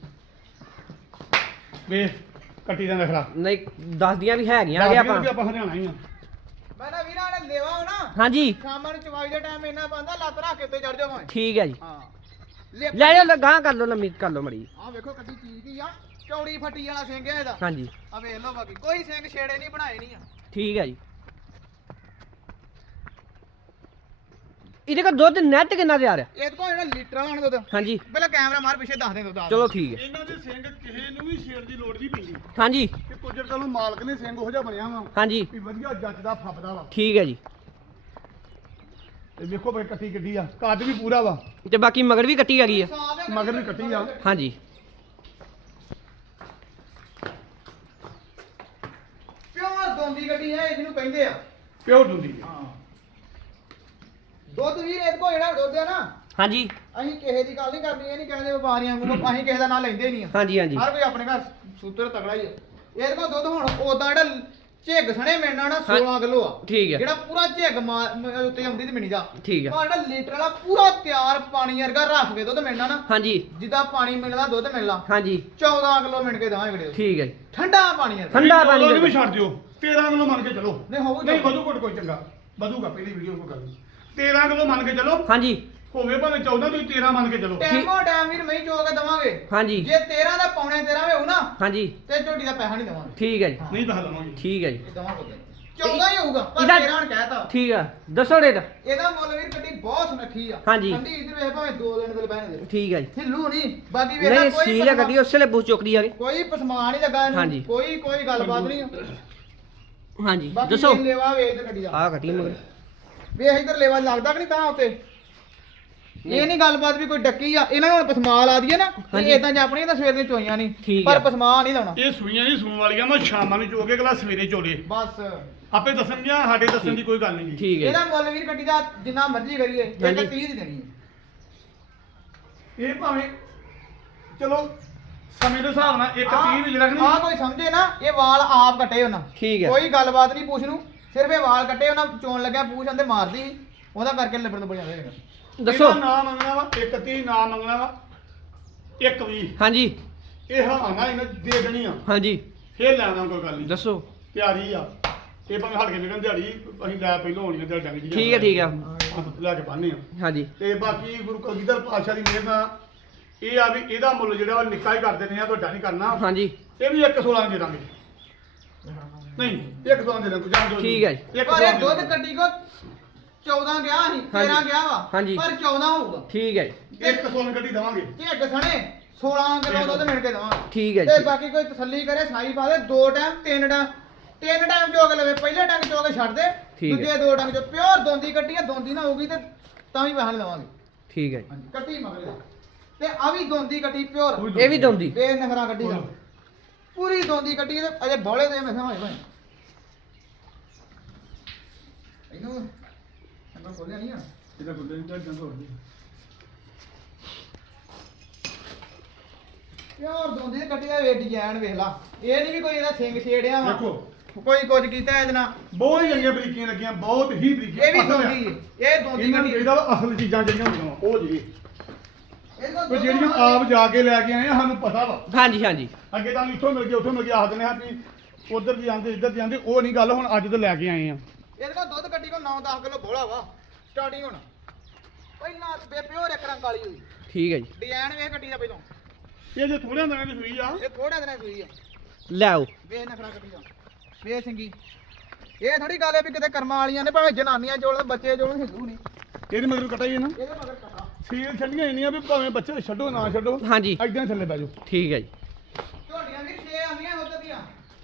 [SPEAKER 3] ਵੇ ਕੱਟੀ ਦਾ ਨਖਰਾ
[SPEAKER 1] ਨਹੀਂ ਦੱਸਦੀਆਂ ਵੀ ਹੈਗੀਆਂ ਆ ਗਿਆ
[SPEAKER 3] ਆਪਾਂ
[SPEAKER 1] ਆਪਾਂ
[SPEAKER 3] ਆਪਾਂ ਹਰਿਆਣਾ ਹੀ ਆ
[SPEAKER 2] ਮੈਂ ਨਾ ਵੀਰਾਂ ਨੇ ਲੇਵਾ ਹੋਣਾ
[SPEAKER 1] ਹਾਂਜੀ
[SPEAKER 2] ਸ਼ਾਮਾਂ ਨੂੰ ਚਵਾਈ ਦਾ ਟਾਈਮ ਇੰਨਾ ਪਾਉਂਦਾ ਲੱਤ ਰੱਖ ਕੇ ਉੱਤੇ ਚੜ ਜਾਵਾਂ
[SPEAKER 1] ਠੀਕ ਹੈ ਜੀ
[SPEAKER 2] ਹਾਂ ਲੈ
[SPEAKER 1] ਲੈ ਜਾਓ ਗਾਂ ਕਰ ਲਓ ਲੰਮੀ ਕਰ ਲਓ ਮੜੀ
[SPEAKER 2] ਆਹ ਵੇਖੋ ਕੱਡੀ ਚੀਜ਼ ਕੀ ਆ ਚੌੜੀ ਫੱਟੀ ਵਾਲਾ ਸਿੰਘ ਹੈ ਇਹਦਾ
[SPEAKER 1] ਹਾਂਜੀ
[SPEAKER 2] ਆ ਵੇਖ ਲਓ ਬਾਕੀ ਕੋਈ ਸਿੰਘ ਛੇੜੇ ਨਹੀਂ ਬਣਾਏ ਨਹੀਂ ਆ
[SPEAKER 1] ਠੀਕ ਹੈ ਜੀ ਇਹਦੇ ਕੋਲ ਦੁੱਧ ਨੈਟ ਕਿੰਨਾ ਤਿਆਰ ਹੈ
[SPEAKER 2] ਇਹਦੇ ਕੋਲ ਜਿਹੜਾ ਲੀਟਰ ਵਾਲਾ ਹੁਣ ਦੁੱਧ
[SPEAKER 1] ਹਾਂਜੀ
[SPEAKER 2] ਪਹਿਲਾਂ ਕੈਮਰਾ ਮਾਰ ਪਿੱਛੇ ਦੱਸ ਦੇ ਦੁੱਧ ਆ
[SPEAKER 1] ਚਲੋ ਠੀਕ ਹੈ
[SPEAKER 3] ਇਹਨਾਂ ਦੇ ਸਿੰਘ ਕਿਸੇ ਨੂੰ ਵੀ ਛੇੜ ਦੀ ਲੋੜ ਨਹੀਂ ਪੈਂਦੀ
[SPEAKER 1] ਹਾਂਜੀ
[SPEAKER 3] ਕਿ ਕੁਝ ਚਲੋ ਮਾਲਕ ਨੇ ਸਿੰਘ ਉਹੋ ਜਿਹਾ ਬਣਿਆ ਵਾ
[SPEAKER 1] ਹਾਂਜੀ
[SPEAKER 3] ਵੀ ਵਧੀਆ ਜੱਜਦਾ ਫੱਬਦਾ ਵਾ
[SPEAKER 1] ਠੀਕ ਹੈ ਜੀ
[SPEAKER 3] ਤੇ ਵੇਖੋ ਬਈ ਕੱਟੀ ਗੱਡੀ ਆ ਕੱਦ ਵੀ ਪੂਰਾ ਵਾ
[SPEAKER 1] ਤੇ ਬਾਕੀ ਮਗਰ ਵੀ ਕੱਟੀ ਆ ਗਈ ਆ
[SPEAKER 2] ਸਾਫ਼ ਹੈ
[SPEAKER 3] ਮਗਰ ਵੀ ਕੱਟੀ ਆ
[SPEAKER 1] ਹਾਂਜੀ
[SPEAKER 2] ਪਿਓਰ ਦੋਂਦੀ ਗੱਡੀ ਹੈ ਇਹਨੂੰ ਕਹਿੰਦੇ ਆ
[SPEAKER 3] ਪਿਓਰ ਦੁੰਦੀ ਆ।
[SPEAKER 2] ਹਾਂ ਦੁੱਧ ਵੀਰ ਇਹਦੇ ਕੋਲ ਜਿਹੜਾ ਦੁੱਧ ਆ ਨਾ
[SPEAKER 1] ਹਾਂਜੀ
[SPEAKER 2] ਅਸੀਂ ਕਿਸੇ ਦੀ ਗੱਲ ਨਹੀਂ ਕਰਨੀ ਇਹ ਨਹੀਂ ਕਹਿੰਦੇ ਵਪਾਰੀਆਂ ਨੂੰ ਅਸੀਂ ਕਿਸੇ ਦਾ ਨਾਂ ਲੈਂਦੇ ਹੀ ਨਹੀਂ ਆ
[SPEAKER 1] ਹਾਂਜੀ ਹਾਂਜੀ
[SPEAKER 2] ਹਰ ਕੋਈ ਆਪਣੇ ਘਰ ਸੂਤਰ ਤਗੜਾ ਹੀ ਆ ਇਹਦੇ ਕੋਲ ਦੁੱਧ ਹੁਣ ਉਦਾਂ ਜਿਹੜਾ ਝਿੱਗ ਸਣੇ ਮਿਲਣਾ ਨਾ
[SPEAKER 1] ਹਾਂ।
[SPEAKER 2] ਸੋਲਾਂ ਕਿਲੋ ਆ
[SPEAKER 1] ਠੀਕ ਹੈ
[SPEAKER 2] ਜਿਹੜਾ ਪੂਰਾ ਝਿੱਗ ਮਾਰ- ਮ- ਉੱਤੇ ਆਉਂਦੀ ਤੇ ਮਿਣੀ ਦਾ
[SPEAKER 1] ਠੀਕ ਹੈ
[SPEAKER 2] ਉਹ ਜਿਹੜਾ ਲੀਟਰ ਵਾਲਾ ਪੂਰਾ ਤਿਆਰ ਪਾਣੀ ਵਰਗਾ ਰੱਖ ਕੇ ਦੁੱਧ ਮਿਲਣਾ ਨਾ
[SPEAKER 1] ਹਾਂਜੀ
[SPEAKER 2] ਜਿੱਦਾਂ ਪਾਣੀ ਮਿਲਦਾ ਦੁੱਧ ਮਿਲਣਾ
[SPEAKER 1] ਹਾਂਜੀ
[SPEAKER 2] ਚੌਦਾਂ ਕਿਲੋ ਮਿਣ ਕੇ ਦੇਵਾਂਗੇ ਵੀਡੀਓ
[SPEAKER 1] ਠੀਕ ਹੈ ਜੀ
[SPEAKER 2] ਠੰਡਾ ਪਾਣੀ ਹੈ
[SPEAKER 1] ਠੰਡਾ ਪਾਣੀ
[SPEAKER 3] ਚੌਦਾਂ
[SPEAKER 1] ਦੇ
[SPEAKER 3] ਵੀ ਛੱਡ ਦਿਓ ਤੇਰਾਂ ਕਿਲੋ ਮੰਨ ਕੇ ਚਲੋ
[SPEAKER 2] ਨਹੀਂ ਹੋਊ
[SPEAKER 3] ਨਹੀਂ ਵਧੂ ਘਟ ਕੋਈ ਚੰਗਾ ਵਧੂਗਾ ਪਹਿਲੀ ਵੀਡੀਓ ਕੋ ਕਰ ਤੇਰਾਂ ਕਿਲੋ ਮੰਨ ਕੇ ਚਲੋ
[SPEAKER 1] ਹਾਂਜੀ
[SPEAKER 3] ਹੋਵੇ ਭਾਵੇਂ ਚੌਦਾਂ ਤੁਸੀਂ ਤੇਰਾਂ ਮੰਨ ਕੇ ਚਲੋ
[SPEAKER 2] ਟੈਮੋ ਟੈਮ ਵੀਰ ਮੈਂ ਚੋ ਕੇ ਦਵਾਂਗੇ
[SPEAKER 1] ਹਾਂਜੀ
[SPEAKER 2] ਜੇ ਤੇਰਾਂ ਦਾ ਪੌਣੇ ਤੇਰਾਂ ਹੋਊ ਨਾ
[SPEAKER 1] ਹਾਂਜੀ
[SPEAKER 2] ਤੇ ਝੋਟੀ ਦਾ ਪੈਸਾ ਨਹੀਂ ਦਵਾਂਗੇ
[SPEAKER 1] ਠੀਕ ਹੈ ਜੀ
[SPEAKER 3] ਨਹੀਂ ਦੱਸ ਲਵਾਂਗੇ
[SPEAKER 1] ਠੀਕ ਹੈ ਜੀ
[SPEAKER 2] ਇਹ ਦਵਾਂਗੇ ਚੌਦਾਂ ਹੀ ਹੋਊਗਾ ਪਰ
[SPEAKER 1] ਇਹਦਾ-
[SPEAKER 2] ਤੇਰਾਂ ਨੇ ਕਹਿਤਾ
[SPEAKER 1] ਠੀਕ ਆ ਦੱਸੋ ਰੇਟ
[SPEAKER 2] ਇਹਦਾ ਮੁੱਲ ਵੀਰ ਗੱਡੀ ਬਹੁਤ ਸੁਨੱਖੀ ਆ
[SPEAKER 1] ਹਾਂਜੀ।
[SPEAKER 2] ਠੰਡੀ ਇਧਰ ਵੇਖ ਭਾਵੇਂ ਦੋ ਦਿਨ ਦੇ ਬਹਿਣ ਦੇ
[SPEAKER 1] ਠੀਕ ਹੈ ਜੀ
[SPEAKER 2] ਹਿੱਲੂ ਨਹੀਂ ਬਾਕੀ ਵੇਖ
[SPEAKER 1] ਨਹੀਂ
[SPEAKER 2] ਕੋਈ
[SPEAKER 1] ਸੀਲ ਹੈ
[SPEAKER 2] ਪਸਮਾ-
[SPEAKER 1] ਗੱਡੀ ਉਸੇ ਵੇਲੇ ਬੂ ਚੁੱਕਦੀ ਆ ਗਈ
[SPEAKER 2] ਕੋਈ ਪਸਮਾਨ ਨਹੀਂ ਲੱਗਾ ਇਹਨੂੰ
[SPEAKER 1] ਹਾਂਜੀ।
[SPEAKER 2] ਕੋਈ ਕੋਈ ਗੱਲਬਾਤ ਨਹੀਂ
[SPEAKER 1] ਹਾਂਜੀ
[SPEAKER 2] ਬਾਕੀ
[SPEAKER 1] ਦੱਸੋ
[SPEAKER 2] ਇਹ ਲੇਵਾ ਵੇਚ ਤੇ ਗੱਡੀ ਦਾ
[SPEAKER 1] ਆ ਗੱਡੀ ਮਗਰ
[SPEAKER 2] ਵੇਖ ਇਧਰ ਲੇਵਾ ਲੱਗਦਾ ਕਿ ਨਹੀਂ ਤਾਂ ਉੱਤੇ ਇਹ ਨਹੀਂ ਗੱਲਬਾਤ ਵੀ ਕੋਈ ਡੱਕੀ ਆ ਇਹਨਾਂ ਨੂੰ ਹੁਣ ਪਸਮਾ ਲਾ ਦਈਏ ਨਾ
[SPEAKER 1] ਹਾਂਜੀ।
[SPEAKER 2] ਤੇ ਇਦਾਂ ਜਾਂ ਆਪਣੀਆਂ ਤਾਂ ਸਵੇਰ ਦੀਆਂ ਚੋਈਆਂ ਨਹੀਂ
[SPEAKER 1] ਠੀਕ
[SPEAKER 2] ਪਰ
[SPEAKER 1] ਆ।
[SPEAKER 2] ਪਸਮਾ ਨਹੀਂ ਲਾਉਣਾ
[SPEAKER 3] ਇਹ ਸੂਈਆਂ ਨਹੀਂ ਸੂਣ ਵਾਲੀਆਂ ਮੈਂ ਸ਼ਾਮਾਂ ਨੂੰ ਚੋ ਕੇ ਅਗਲਾ ਸਵੇਰੇ ਚੋਲੇ
[SPEAKER 2] ਬਸ
[SPEAKER 3] ਆਪੇ ਦੱਸਣਗੀਆਂ ਸਾਡੇ ਦੱਸਣ ਦੀ ਕੋਈ ਗੱਲ ਨਹੀਂ ਜੀ
[SPEAKER 1] ਠੀਕ ਹੈ
[SPEAKER 2] ਇਹਦਾ ਮੁੱਲ ਵੀਰ ਗੱਡੀ ਦਾ ਜਿੰਨਾ ਮਰਜ਼ੀ ਕਰੀਏ ਇੱਕ
[SPEAKER 1] ਹਾਂਜੀ।
[SPEAKER 2] ਤੀਹ ਦੀ ਦੇਣੀ ਹੈ
[SPEAKER 3] ਇਹ ਭਾਵੇਂ ਚਲੋ ਸਮੇਂ ਦੇ ਹਿਸਾਬ ਨਾਲ ਇੱਕ ਤੀਹ ਦੀ ਜਿਹੜਾ ਕਿ
[SPEAKER 2] ਆ
[SPEAKER 3] ਨਹੀਂ
[SPEAKER 2] ਕੋਈ ਸਮਝੇ ਨਾ ਇਹ ਵਾਲ ਆਪ ਕੱਟੇ ਉਹਨਾਂ
[SPEAKER 1] ਠੀਕ ਹੈ
[SPEAKER 2] ਕੋਈ ਗੱਲਬਾਤ ਨਹੀਂ ਪੁੱਛ ਨੂੰ ਸਿਰਫ ਇਹ ਵਾਲ ਕੱਟੇ ਉਹਨਾਂ ਚੋਣ ਲੱਗਿਆ ਪੂਛ ਆਂਦੇ ਮਾਰਦੀ ਸੀ ਉਹਦਾ ਕਰਕੇ ਲਿਬੜਨ ਬੜਿਆ ਹੋਏਗਾ
[SPEAKER 1] ਦੱਸੋ
[SPEAKER 3] ਇਹਦਾ ਨਾਮ ਮੰਗਣਾ ਵਾ ਇੱਕ ਤੀਹ ਨਾਮ ਮੰਗਣਾ ਵਾ ਇੱਕ ਵੀ
[SPEAKER 1] ਹਾਂਜੀ
[SPEAKER 3] ਇਹ ਹਾਨਾ ਇਹਨਾਂ ਦੇ ਦੇਣੀ ਆ
[SPEAKER 1] ਹਾਂਜੀ
[SPEAKER 3] ਫੇਰ ਲੈਣਾ ਕੋਈ ਗੱਲ ਨਹੀਂ
[SPEAKER 1] ਦੱਸੋ
[SPEAKER 3] ਤਿਆਰੀ ਆ ਇਹ ਭਾਵੇਂ ਹਟ ਕੇ ਨਿਕਲਣ ਦਿਹਾੜੀ ਅਸੀਂ ਲੈ ਪਹਿਲੋਂ ਹੋਣੀ ਆ ਤੇ ਡੰਗ ਜੀ
[SPEAKER 1] ਠੀਕ ਹੈ ਠੀਕ ਆ
[SPEAKER 3] ਲੈ ਕੇ ਬੰਨੇ ਆ
[SPEAKER 1] ਹਾਂਜੀ
[SPEAKER 3] ਤੇ ਬਾਕੀ ਗੁਰੂ ਕਲਗੀਧਰ ਪਾਤਸ਼ਾਹ ਦੀ ਮਿਹਰ ਨਾਲ ਇਹ ਆ ਵੀ ਇਹਦਾ ਮੁੱਲ ਜਿਹੜਾ ਉਹ ਨਿੱਕਾ ਹੀ ਕਰ ਦਿੰਦੇ ਆ ਵੱਡਾ ਨਹੀਂ ਕਰਨਾ
[SPEAKER 1] ਹਾਂਜੀ
[SPEAKER 3] ਇਹ ਵੀ ਇੱਕ ਸੋਲਾਂ ਦੇ ਦਾਂਗੇ ਨਹੀਂ ਇੱਕ ਸੋਲਾਂ ਦੇ ਦਾਂਗੇ ਜਾਂ ਦੋ
[SPEAKER 1] ਠੀਕ ਹੈ ਜੀ।
[SPEAKER 3] ਇੱਕ
[SPEAKER 2] ਪਰ
[SPEAKER 3] ਸੋਲਾਂ
[SPEAKER 2] ਇਹ
[SPEAKER 3] ਦੇ
[SPEAKER 2] ਦੁੱਧ
[SPEAKER 3] ਦਾਂਗੇ।
[SPEAKER 2] ਕੱਢੀ ਕੋ ਚੌਦਾਂ ਗਿਆ ਸੀ ਤੇਰਾਂ ਗਿਆ ਵਾ
[SPEAKER 1] ਹਾਂਜੀ।
[SPEAKER 2] ਪਰ ਚੌਦਾਂ ਹੋਊਗਾ
[SPEAKER 1] ਠੀਕ ਹੈ ਜੀ
[SPEAKER 3] ਇੱਕ ਸੋਲਾਂ ਗੱਡੀ ਦਵਾਂਗੇ
[SPEAKER 2] ਢਿੱਡ ਸਣੇ ਸੋਲਾਂ ਕਿਲੋ ਦੁੱਧ ਮਿਲ ਕੇ ਦਵਾਂਗੇ
[SPEAKER 1] ਠੀਕ ਹੈ
[SPEAKER 2] ਤੇ
[SPEAKER 1] ਜੀ
[SPEAKER 2] ਬਾਕੀ ਕੋਈ ਤਸੱਲੀ ਕਰੇ ਸਾਈ ਪਾ ਦੇ ਦੋ ਟਾਈਮ ਤਿੰਨ ਟਾਈਮ ਤਿੰਨ ਟਾਈਮ ਚੋ ਕੇ ਲਵੇ ਪਹਿਲੇ ਟਾਈਮ ਚੋ ਕੇ ਛੱਡ ਦੇ
[SPEAKER 1] ਠੀਕ ਹੈ।
[SPEAKER 2] ਦੂਜੇ ਦੋ ਟਾਈਮ ਚੋ ਪਿਓਰ ਦੋਂਦੀ ਕੱਟੀ ਆ ਦੋਂਦੀ ਨਾ ਹੋਊਗੀ ਤੇ ਤਾਂ ਵੀ ਪੈਸਾ ਨਹੀਂ ਲਵਾਂਗੇ
[SPEAKER 1] ਠੀਕ ਹੈ ਜੀ
[SPEAKER 2] ਹਾਂਜੀ ਕੱਟੀ ਮਗਰ ਇਹਦੇ। ਤੇ ਆ ਵੀ ਦੋਂਦੀ ਕੱਟੀ ਪਿਓਰ
[SPEAKER 1] ਇਹ ਵੀ ਦੋਂਦੀ
[SPEAKER 2] ਬੇਨਖਰਾ ਕੱਟੀ ਦਾ ਪੂਰੀ ਦੋਂਦੀ ਕੱਟੀ ਇਹਦੇ ਅਜੇ ਬੋਲੇ ਦੇ ਮੈਂ ਸਮਝ ਭਾਈ ਇਹਨੂੰ ਇਹਨਾਂ ਖੋਲਿਆ ਨਹੀਂ ਆ
[SPEAKER 3] ਇਹਦਾ ਕੋਈ ਨਹੀਂ ਤਾਂ ਜੰਦ ਹੋ ਗਈ
[SPEAKER 2] ਪਿਓਰ ਦੋਂਦੀ ਕੱਟੀ ਦਾ ਵੇ ਡਿਜ਼ਾਈਨ ਵੇਖ ਲਾ ਇਹ ਨਹੀਂ ਵੀ ਕੋਈ ਇਹਦਾ ਸਿੰਘ ਛੇੜਿਆ ਵਾ
[SPEAKER 3] ਦੇਖੋ
[SPEAKER 2] ਕੋਈ ਕੁਝ ਕੀਤਾ ਇਹਦੇ ਨਾਲ
[SPEAKER 3] ਬਹੁਤ ਹੀ ਚੰਗੀਆਂ ਬਰੀਕੀਆਂ ਲੱਗੀਆਂ ਬਹੁਤ ਹੀ ਬਰੀਕੀਆਂ
[SPEAKER 2] ਇਹ ਵੀ
[SPEAKER 3] ਅਸਲ ਆ।
[SPEAKER 2] ਦੋਂਦੀ ਹੈ। ਇਹ ਦੋਂਦੀ
[SPEAKER 3] ਇਹਨਾਂ ਨੂੰ
[SPEAKER 2] ਕੱਟੀ
[SPEAKER 3] ਚਾਹੀਦਾ ਵਾ ਅਸਲ ਚੀਜ਼ਾਂ ਜਿਹੜੀਆਂ ਹੁੰਦੀਆਂ ਵਾ, ਉਹ ਜੀ
[SPEAKER 2] ਇਹ ਤੋਂ
[SPEAKER 3] ਉਹ ਜਿਹੜੀਆਂ ਆਪ ਜਾ ਕੇ ਲੈ ਕੇ ਆਏ ਆ ਸਾਨੂੰ ਪਤਾ ਵਾ
[SPEAKER 1] ਹਾਂਜੀ ਹਾਂਜੀ
[SPEAKER 3] ਅੱਗੇ ਤਾਂ ਇੱਥੋਂ ਮਿਲ ਗਿਆ ਉੱਥੋਂ ਮਿਲ ਗਿਆ ਆਖਦੇ ਨੇ ਆ ਵੀ ਉਧਰ ਦੀ ਆਂਦੇ ਇੱਧਰ ਦੀ ਆਂਦੇ ਉਹ ਨਹੀਂ ਗੱਲ ਹੁਣ ਅੱਜ ਤੋਂ ਲੈ ਕੇ ਆਏ ਆ
[SPEAKER 2] ਇਹਦੇ ਕੋਲ ਦੁੱਧ ਕੱਟੀ ਕੋ ਨੌ ਦਸ ਕਿਲੋ ਬੋਲਾ ਵਾ ਸਟਾਰਟਿੰਗ ਹੁਣ ਪਹਿਲਾਂ ਬੇ ਪਿਓਰ ਇੱਕ ਰੰਗ ਕਾਲੀ ਹੋਈ
[SPEAKER 1] ਠੀਕ ਹੈ ਜੀ
[SPEAKER 2] ਡਿਜ਼ਾਈਨ ਵੇਖ ਕੱਟੀ ਦਾ ਪਹਿਲਾਂ
[SPEAKER 3] ਇਹ ਜੇ ਥੋੜਿਆਂ ਦਿਨਾਂ ਦੀ ਸੂਈ ਆ
[SPEAKER 2] ਇਹ ਥੋੜਾ ਦਿਨਾਂ ਸੂਈ ਆ
[SPEAKER 1] ਲੈ ਆਓ
[SPEAKER 2] ਵੇਖ ਨਖਰਾ ਕੱਟੀ ਦਾ ਵੇਖ ਸਿੰਗੀ ਇਹ ਥੋੜੀ ਗੱਲ ਹੈ ਵੀ ਕਿਤੇ ਕਰਮਾਂ ਵਾਲੀਆਂ ਨੇ ਭਾਵੇਂ ਜਨਾਨੀਆਂ ਚੋਲ ਬੱਚੇ ਚੋਲ ਹਿੱਲੂ ਨਹੀਂ
[SPEAKER 3] ਇਹਦੇ ਮਗਰ ਕਟਾ ਹੀ ਹੈ ਨਾ
[SPEAKER 2] ਇਹਦੇ ਮਗਰ ਕਟਾ
[SPEAKER 3] ਸੀਲ ਛੱਡੀਆਂ ਇੰਨੀਆਂ ਵੀ ਭਾਵੇਂ ਬੱਚੇ ਛੱਡੋ ਨਾ ਛੱਡੋ
[SPEAKER 1] ਹਾਂਜੀ
[SPEAKER 3] ਏਦਾਂ ਹੀ ਥੱਲੇ ਬਹਿ ਜਾਓ
[SPEAKER 1] ਠੀਕ ਹੈ ਜੀ
[SPEAKER 2] ਝੋਟੀਆਂ ਵੀ ਛੇ ਆਉਂਦੀਆਂ ਉਧਰ ਦੀਆਂ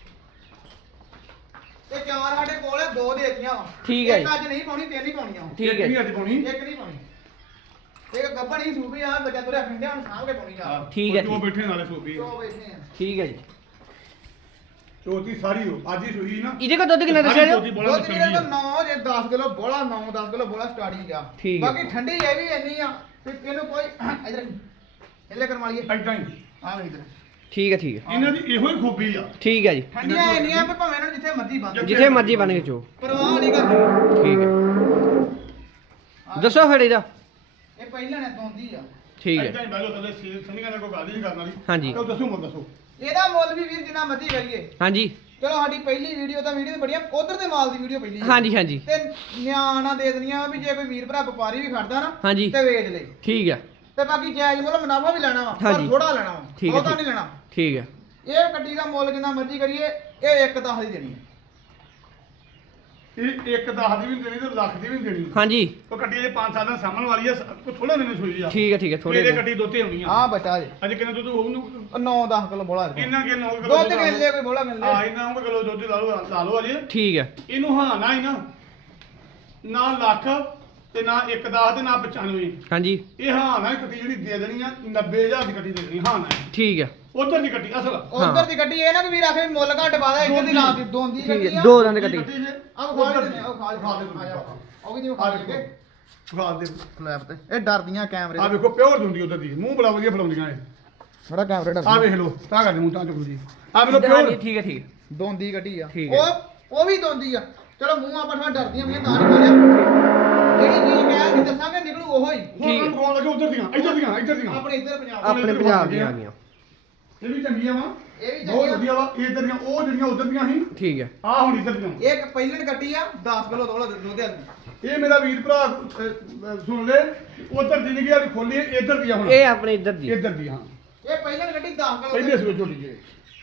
[SPEAKER 2] ਤੇ ਚਾਰ ਸਾਡੇ ਕੋਲ ਹੈ ਦੋ ਦੇਤੀਆਂ ਵਾ
[SPEAKER 1] ਠੀਕ ਹੈ
[SPEAKER 2] ਇੱਕ
[SPEAKER 1] ਜੀ।
[SPEAKER 2] ਅੱਜ ਨਹੀਂ ਪਾਉਣੀ ਤਿੰਨ ਹੀ ਪਾਉਣੀਆਂ ਵਾ।
[SPEAKER 1] ਠੀਕ ਹੈ
[SPEAKER 3] ਨਹੀਂ
[SPEAKER 1] ਜੀ
[SPEAKER 3] ਅੱਜ ਪਾਉਣੀ
[SPEAKER 2] ਇੱਕ ਨਹੀਂ ਪਾਉਣੀ ਇੱਕ ਗੱਬੜ ਹੀ ਸੂਬੀ ਆ ਬੱਚਾ ਤੁਰਿਆ ਫਿੰਡਿਆ ਹੁਣ ਸਾਂਭ ਕੇ ਪਾਉਣੀ ਜਾ
[SPEAKER 1] ਠੀਕ ਹੈ,
[SPEAKER 3] ਉਹ
[SPEAKER 1] ਠੀਕ।
[SPEAKER 3] ਬੈਠੇ ਨਾਲੇ ਸੋਪੀ
[SPEAKER 2] ਦੋ ਬੈਠੇ ਆ
[SPEAKER 1] ਠੀਕ ਹੈ ਜੀ
[SPEAKER 3] ਚੌਥੀ ਸਾਰੀ ਹੋ ਅੱਜ ਹੀ ਸੂਈ ਨਾ
[SPEAKER 1] ਇਹਦੇ ਕੋਲ ਦੁੱਧ ਕਿੰਨਾ ਦੱਸਿਆ
[SPEAKER 3] ਚੌਥੀ
[SPEAKER 1] ਜੀ
[SPEAKER 3] ਬੋਲਾ
[SPEAKER 2] ਦੁੱਧ
[SPEAKER 3] ਚੰਗੀ
[SPEAKER 2] ਵੀਰੇ
[SPEAKER 3] ਆ।
[SPEAKER 2] ਕੋਲ ਨੌ ਜੇ ਦਸ ਕਿਲੋ ਬੋਲਾ ਨੌ ਦਸ ਕਿਲੋ ਬੋਲਾ ਸਟਾਰਟਿੰਗ ਆ
[SPEAKER 1] ਠੀਕ ਹੈ।
[SPEAKER 2] ਬਾਕੀ ਠੰਡੀ ਇਹ ਵੀ ਇੰਨੀ ਆ ਕਿ ਇਹਨੂੰ ਕੋਈ ਇਧਰ ਇਹਲੇ ਕਰਵਾ ਲਈਏ
[SPEAKER 3] ਏਦਾਂ ਹੀ
[SPEAKER 2] ਆ ਵੇ ਇਧਰ
[SPEAKER 1] ਠੀਕ ਹੈ ਠੀਕ ਹੈ
[SPEAKER 3] ਇਹਨਾਂ ਦੀ ਇਹੋ ਹੀ ਖੂਬੀ ਆ
[SPEAKER 1] ਠੀਕ ਹੈ ਜੀ
[SPEAKER 2] ਠੰਡੀਆਂ ਇੰਨੀਆਂ ਵੀ ਭਾਵੇਂ ਇਹਨਾਂ ਨੂੰ ਜਿੱਥੇ ਮਰਜ਼ੀ ਬੰਦ
[SPEAKER 1] ਜਿੱਥੇ ਮਰਜ਼ੀ ਬਣ ਕੇ ਚੋ
[SPEAKER 2] ਪਰਵਾਹ ਨਹੀਂ ਕਰਨੀ
[SPEAKER 1] ਠੀਕ ਹੈ ਦੱਸੋ ਫਿਰ ਇਹਦਾ
[SPEAKER 2] ਇਹ ਪਹਿਲਾਂ ਨੇ ਦੋਂਦੀ ਆ
[SPEAKER 1] ਠੀਕ ਹੈ
[SPEAKER 3] ਏਦਾਂ ਹੀ ਬਹਿ ਜਾਓ ਥੱਲੇ ਸੀਲ ਸੰਨੀਆਂ ਨੇ ਕੋਈ ਗੱਲ ਹੀ ਨਹੀਂ ਕਰਨ ਵਾਲੀ
[SPEAKER 1] ਹਾਂਜੀ।
[SPEAKER 3] ਉਹ ਦੱਸੋ ਮੁੱਲ ਦੱਸੋ
[SPEAKER 2] ਇਹਦਾ ਮੁੱਲ ਵੀ ਵੀਰ ਜਿੰਨਾ ਮਰਜ਼ੀ ਕਰੀਏ
[SPEAKER 1] ਹਾਂਜੀ
[SPEAKER 2] ਚਲੋ ਸਾਡੀ ਪਹਿਲੀ ਵੀਡੀਓ ਤਾਂ ਵੀਡੀਓ ਬੜੀਆਂ ਉਧਰ ਦੇ ਮਾਲ ਦੀ ਵੀਡੀਓ ਪਹਿਲੀ ਆ।
[SPEAKER 1] ਹਾਂਜੀ ਹਾਂਜੀ
[SPEAKER 2] ਤੇ ਨਿਆਣਾ ਦੇ ਦੇਣੀਆਂ ਵੀ ਜੇ ਕੋਈ ਵੀਰ ਭਰਾ ਵਪਾਰੀ ਵੀ ਖੜਦਾ ਨਾ
[SPEAKER 1] ਹਾਂਜੀ
[SPEAKER 2] ਤੇ ਵੇਚ ਲਈ
[SPEAKER 1] ਠੀਕ ਹੈ
[SPEAKER 2] ਤੇ ਬਾਕੀ ਜਾਇਜ਼ ਮੁੱਲ ਮੁਨਾਫਾ ਵੀ ਲੈਣਾ ਵਾ ਪਰ
[SPEAKER 1] ਹਾਂਜੀ।
[SPEAKER 2] ਥੋੜਾ ਲੈਣਾ ਵਾ
[SPEAKER 1] ਠੀਕ ਹੈ,
[SPEAKER 2] ਬਹੁਤਾ
[SPEAKER 1] ਠੀਕ।
[SPEAKER 2] ਨਹੀਂ ਲੈਣਾ
[SPEAKER 1] ਠੀਕ ਹੈ
[SPEAKER 2] ਇਹ ਗੱਡੀ ਦਾ ਮੁੱਲ ਜਿੰਨਾ ਮਰਜ਼ੀ ਕਰੀਏ ਇਹ ਇੱਕ ਦਸ ਦੀ ਦੇਣੀ ਹੈ
[SPEAKER 3] ਇਹ ਇੱਕ ਦਸ ਦੀ ਵੀ ਨੀ ਦੇਣੀ ਤੇ ਲੱਖ ਦੀ ਵੀ ਨੀ ਦੇਣੀ
[SPEAKER 1] ਹਾਂਜੀ
[SPEAKER 3] ਉਹ ਗੱਡੀ ਜੇ ਪੰਜ ਸਾਲ ਦਾ ਸਾਹਮਣ ਵਾਲੀ ਆ ਕੋਈ ਥੋੜਾ ਦਿਨ ਸੂਈ ਆ
[SPEAKER 1] ਠੀਕ ਹੈ ਠੀਕ ਹੈ ਥੋੜੇ
[SPEAKER 3] ਮੇਰੇ ਗੱਡੀ ਦੋਤੇ ਆਉਣੀ ਆ
[SPEAKER 2] ਆ ਬਚਾ ਜੇ
[SPEAKER 3] ਅੱਜ ਕਿੰਨਾ ਦੁੱਧ ਉਹਨੂੰ
[SPEAKER 2] ਨੌ ਦਸ ਕਿਲੋ ਬੋਲਾ ਦੇ
[SPEAKER 3] ਇੰਨਾ ਕਿ ਨੌ ਕਿਲੋ
[SPEAKER 2] ਦੁੱਧ ਕਿੱਲੇ ਕੋਈ ਬੋਲਾ ਮਿਲ
[SPEAKER 3] ਆ
[SPEAKER 2] ਲੈ
[SPEAKER 3] ਇਹਨਾਂ ਨੂੰ ਕਿਲੋ ਦੁੱਧ ਲਾ ਲਓ ਲਾ ਲਓ ਅਜੇ
[SPEAKER 1] ਠੀਕ ਹੈ
[SPEAKER 3] ਇਹਨੂੰ ਹਾਂ ਨਾ ਹੀ ਨਾ ਨਾ ਲੱਖ ਤੇ ਨਾ ਇੱਕ ਦਸ ਤੇ ਨਾ ਪਚਾਨਵੇਂ
[SPEAKER 1] ਹਾਂਜੀ
[SPEAKER 3] ਇਹ ਹਾਂ ਨਾ ਗੱਡੀ ਜਿਹੜੀ ਦੇ ਦੇਣੀ ਆ ਨੱਬੇ ਹਜ਼ਾਰ ਦੀ ਗੱਡੀ ਦੇ ਦੇਣੀ ਹਾਂ ਨਾ
[SPEAKER 1] ਠੀਕ ਹੈ
[SPEAKER 3] ਉਧਰ ਦੀ ਗੱਡੀ ਅਸਲ
[SPEAKER 2] ਉਧਰ ਦੀ ਗੱਡੀ ਇਹ ਨਾ ਕਿ ਵੀਰ ਆਖੇ ਵੀ ਮੁੱਲ ਘੱਟ ਪਾਦਾ ਇੱਧਰ ਦੀ ਲਾ ਦੀ ਦੋਂਦੀ
[SPEAKER 1] ਠੀਕ
[SPEAKER 2] ਗੱਡੀ
[SPEAKER 1] ਹੈ
[SPEAKER 2] ਆ
[SPEAKER 1] ਦੋ ਦੰਦ
[SPEAKER 3] ਗੱਡੀ
[SPEAKER 1] ਕੱਟੀ
[SPEAKER 3] ਜੇ
[SPEAKER 2] ਆ ਖਾ ਲੈਂਦੇ ਆ ਉਹ ਖਾ
[SPEAKER 3] ਖਾ
[SPEAKER 2] ਲੈ
[SPEAKER 3] ਦੇ
[SPEAKER 2] ਆ ਜਾ ਉਹ ਵੀ ਨਹੀਂ ਖਾ ਲੈਂਗੇ
[SPEAKER 3] ਖਾ ਦੇ
[SPEAKER 2] ਫਲੈਪ ਤੇ ਇਹ ਡਰਦੀਆਂ ਕੈਮਰੇ
[SPEAKER 3] ਆ ਵੇਖੋ ਪਿਓਰ ਦੁੰਦੀ ਉਧਰ ਦੀ ਮੂੰਹ ਬੜਾ ਵਧੀਆ ਫਲਾਉਂਦੀਆਂ ਇਹ
[SPEAKER 2] ਥੋੜਾ ਕੈਮਰੇ ਡਰ
[SPEAKER 3] ਆ ਵੇਖ ਲਓ ਤਾਂ ਕਰ ਮੂੰਹ ਤਾਂ ਚੁੱਕ ਜੀ ਆ ਵੇਖ ਲਓ
[SPEAKER 1] ਹਾਂਜੀ
[SPEAKER 3] ਪਿਓਰ
[SPEAKER 1] ਠੀਕ ਹੈ ਠੀਕ ਹੈ
[SPEAKER 2] ਦੋਂਦੀ ਗੱਡੀ ਆ
[SPEAKER 1] ਠੀਕ ਹੈ।
[SPEAKER 2] ਉਹ ਉਹ ਵੀ ਦੋਂਦੀ ਆ ਚਲੋ ਮੂੰਹ ਆਪਾਂ ਥੋੜਾ ਡਰਦੀਆਂ ਵੀ ਤਾਂ ਨਹੀਂ ਬੋਲਿਆ ਜਿਹੜੀ ਚੀਜ਼ ਕਹਿ ਕੇ ਦੱਸਾਂਗੇ ਨਿਕਲੂ ਉਹੋ ਹੀ
[SPEAKER 3] ਹੁਣ ਕੰਮ ਕੋਣ ਲੱਗੇ ਉਧਰ ਦੀਆਂ ਇੱਧਰ ਦੀਆਂ ਇੱਧਰ ਦੀਆਂ
[SPEAKER 2] ਆਪਣੇ ਇੱਧਰ ਪੰਜਾਬ
[SPEAKER 1] ਆਪਣੇ ਪੰਜਾਬ ਦੀਆਂ ਆ ਗਈਆਂ
[SPEAKER 3] ਇਹ ਵੀ ਚੰਗੀਆਂ ਵਾ
[SPEAKER 2] ਇਹ ਵੀ
[SPEAKER 3] ਬਹੁਤ
[SPEAKER 2] ਚੰਗੀਆਂ।
[SPEAKER 3] ਵਧੀਆ ਵਾ ਇਹ ਇੱਧਰ ਦੀਆਂ ਉਹ ਜਿਹੜੀਆਂ ਉਧਰ ਦੀਆਂ ਸੀ
[SPEAKER 1] ਠੀਕ ਹੈ
[SPEAKER 3] ਆ ਹੁਣ ਇੱਧਰ ਦੀਆਂ
[SPEAKER 2] ਇੱਕ ਪਹਿਲਣ ਗੱਟੀ ਆ ਦਸ ਕਿਲੋ ਦੋਲਾ ਦੁੱਧ ਆ
[SPEAKER 3] ਇਹ ਮੇਰਾ ਵੀਰ ਭਰਾ ਅਹ, ਅਹ, ਸੁਣ ਲੈ ਉਧਰ ਦੀ ਨਹੀਂ ਗਿਆ ਖੋਲੀ ਇੱਧਰ ਦੀ ਆ ਹੁਣ
[SPEAKER 1] ਇਹ ਆਪਣੇ ਇੱਧਰ ਦੀ
[SPEAKER 3] ਇੱਧਰ ਦੀ ਹਾਂ
[SPEAKER 2] ਇਹ ਪਹਿਲਣ ਗੱਡੀ ਦਸ ਕਿਲੋ
[SPEAKER 3] ਪਹਿਲੇ ਸਵੇ ਛੋਟੀ ਜੀ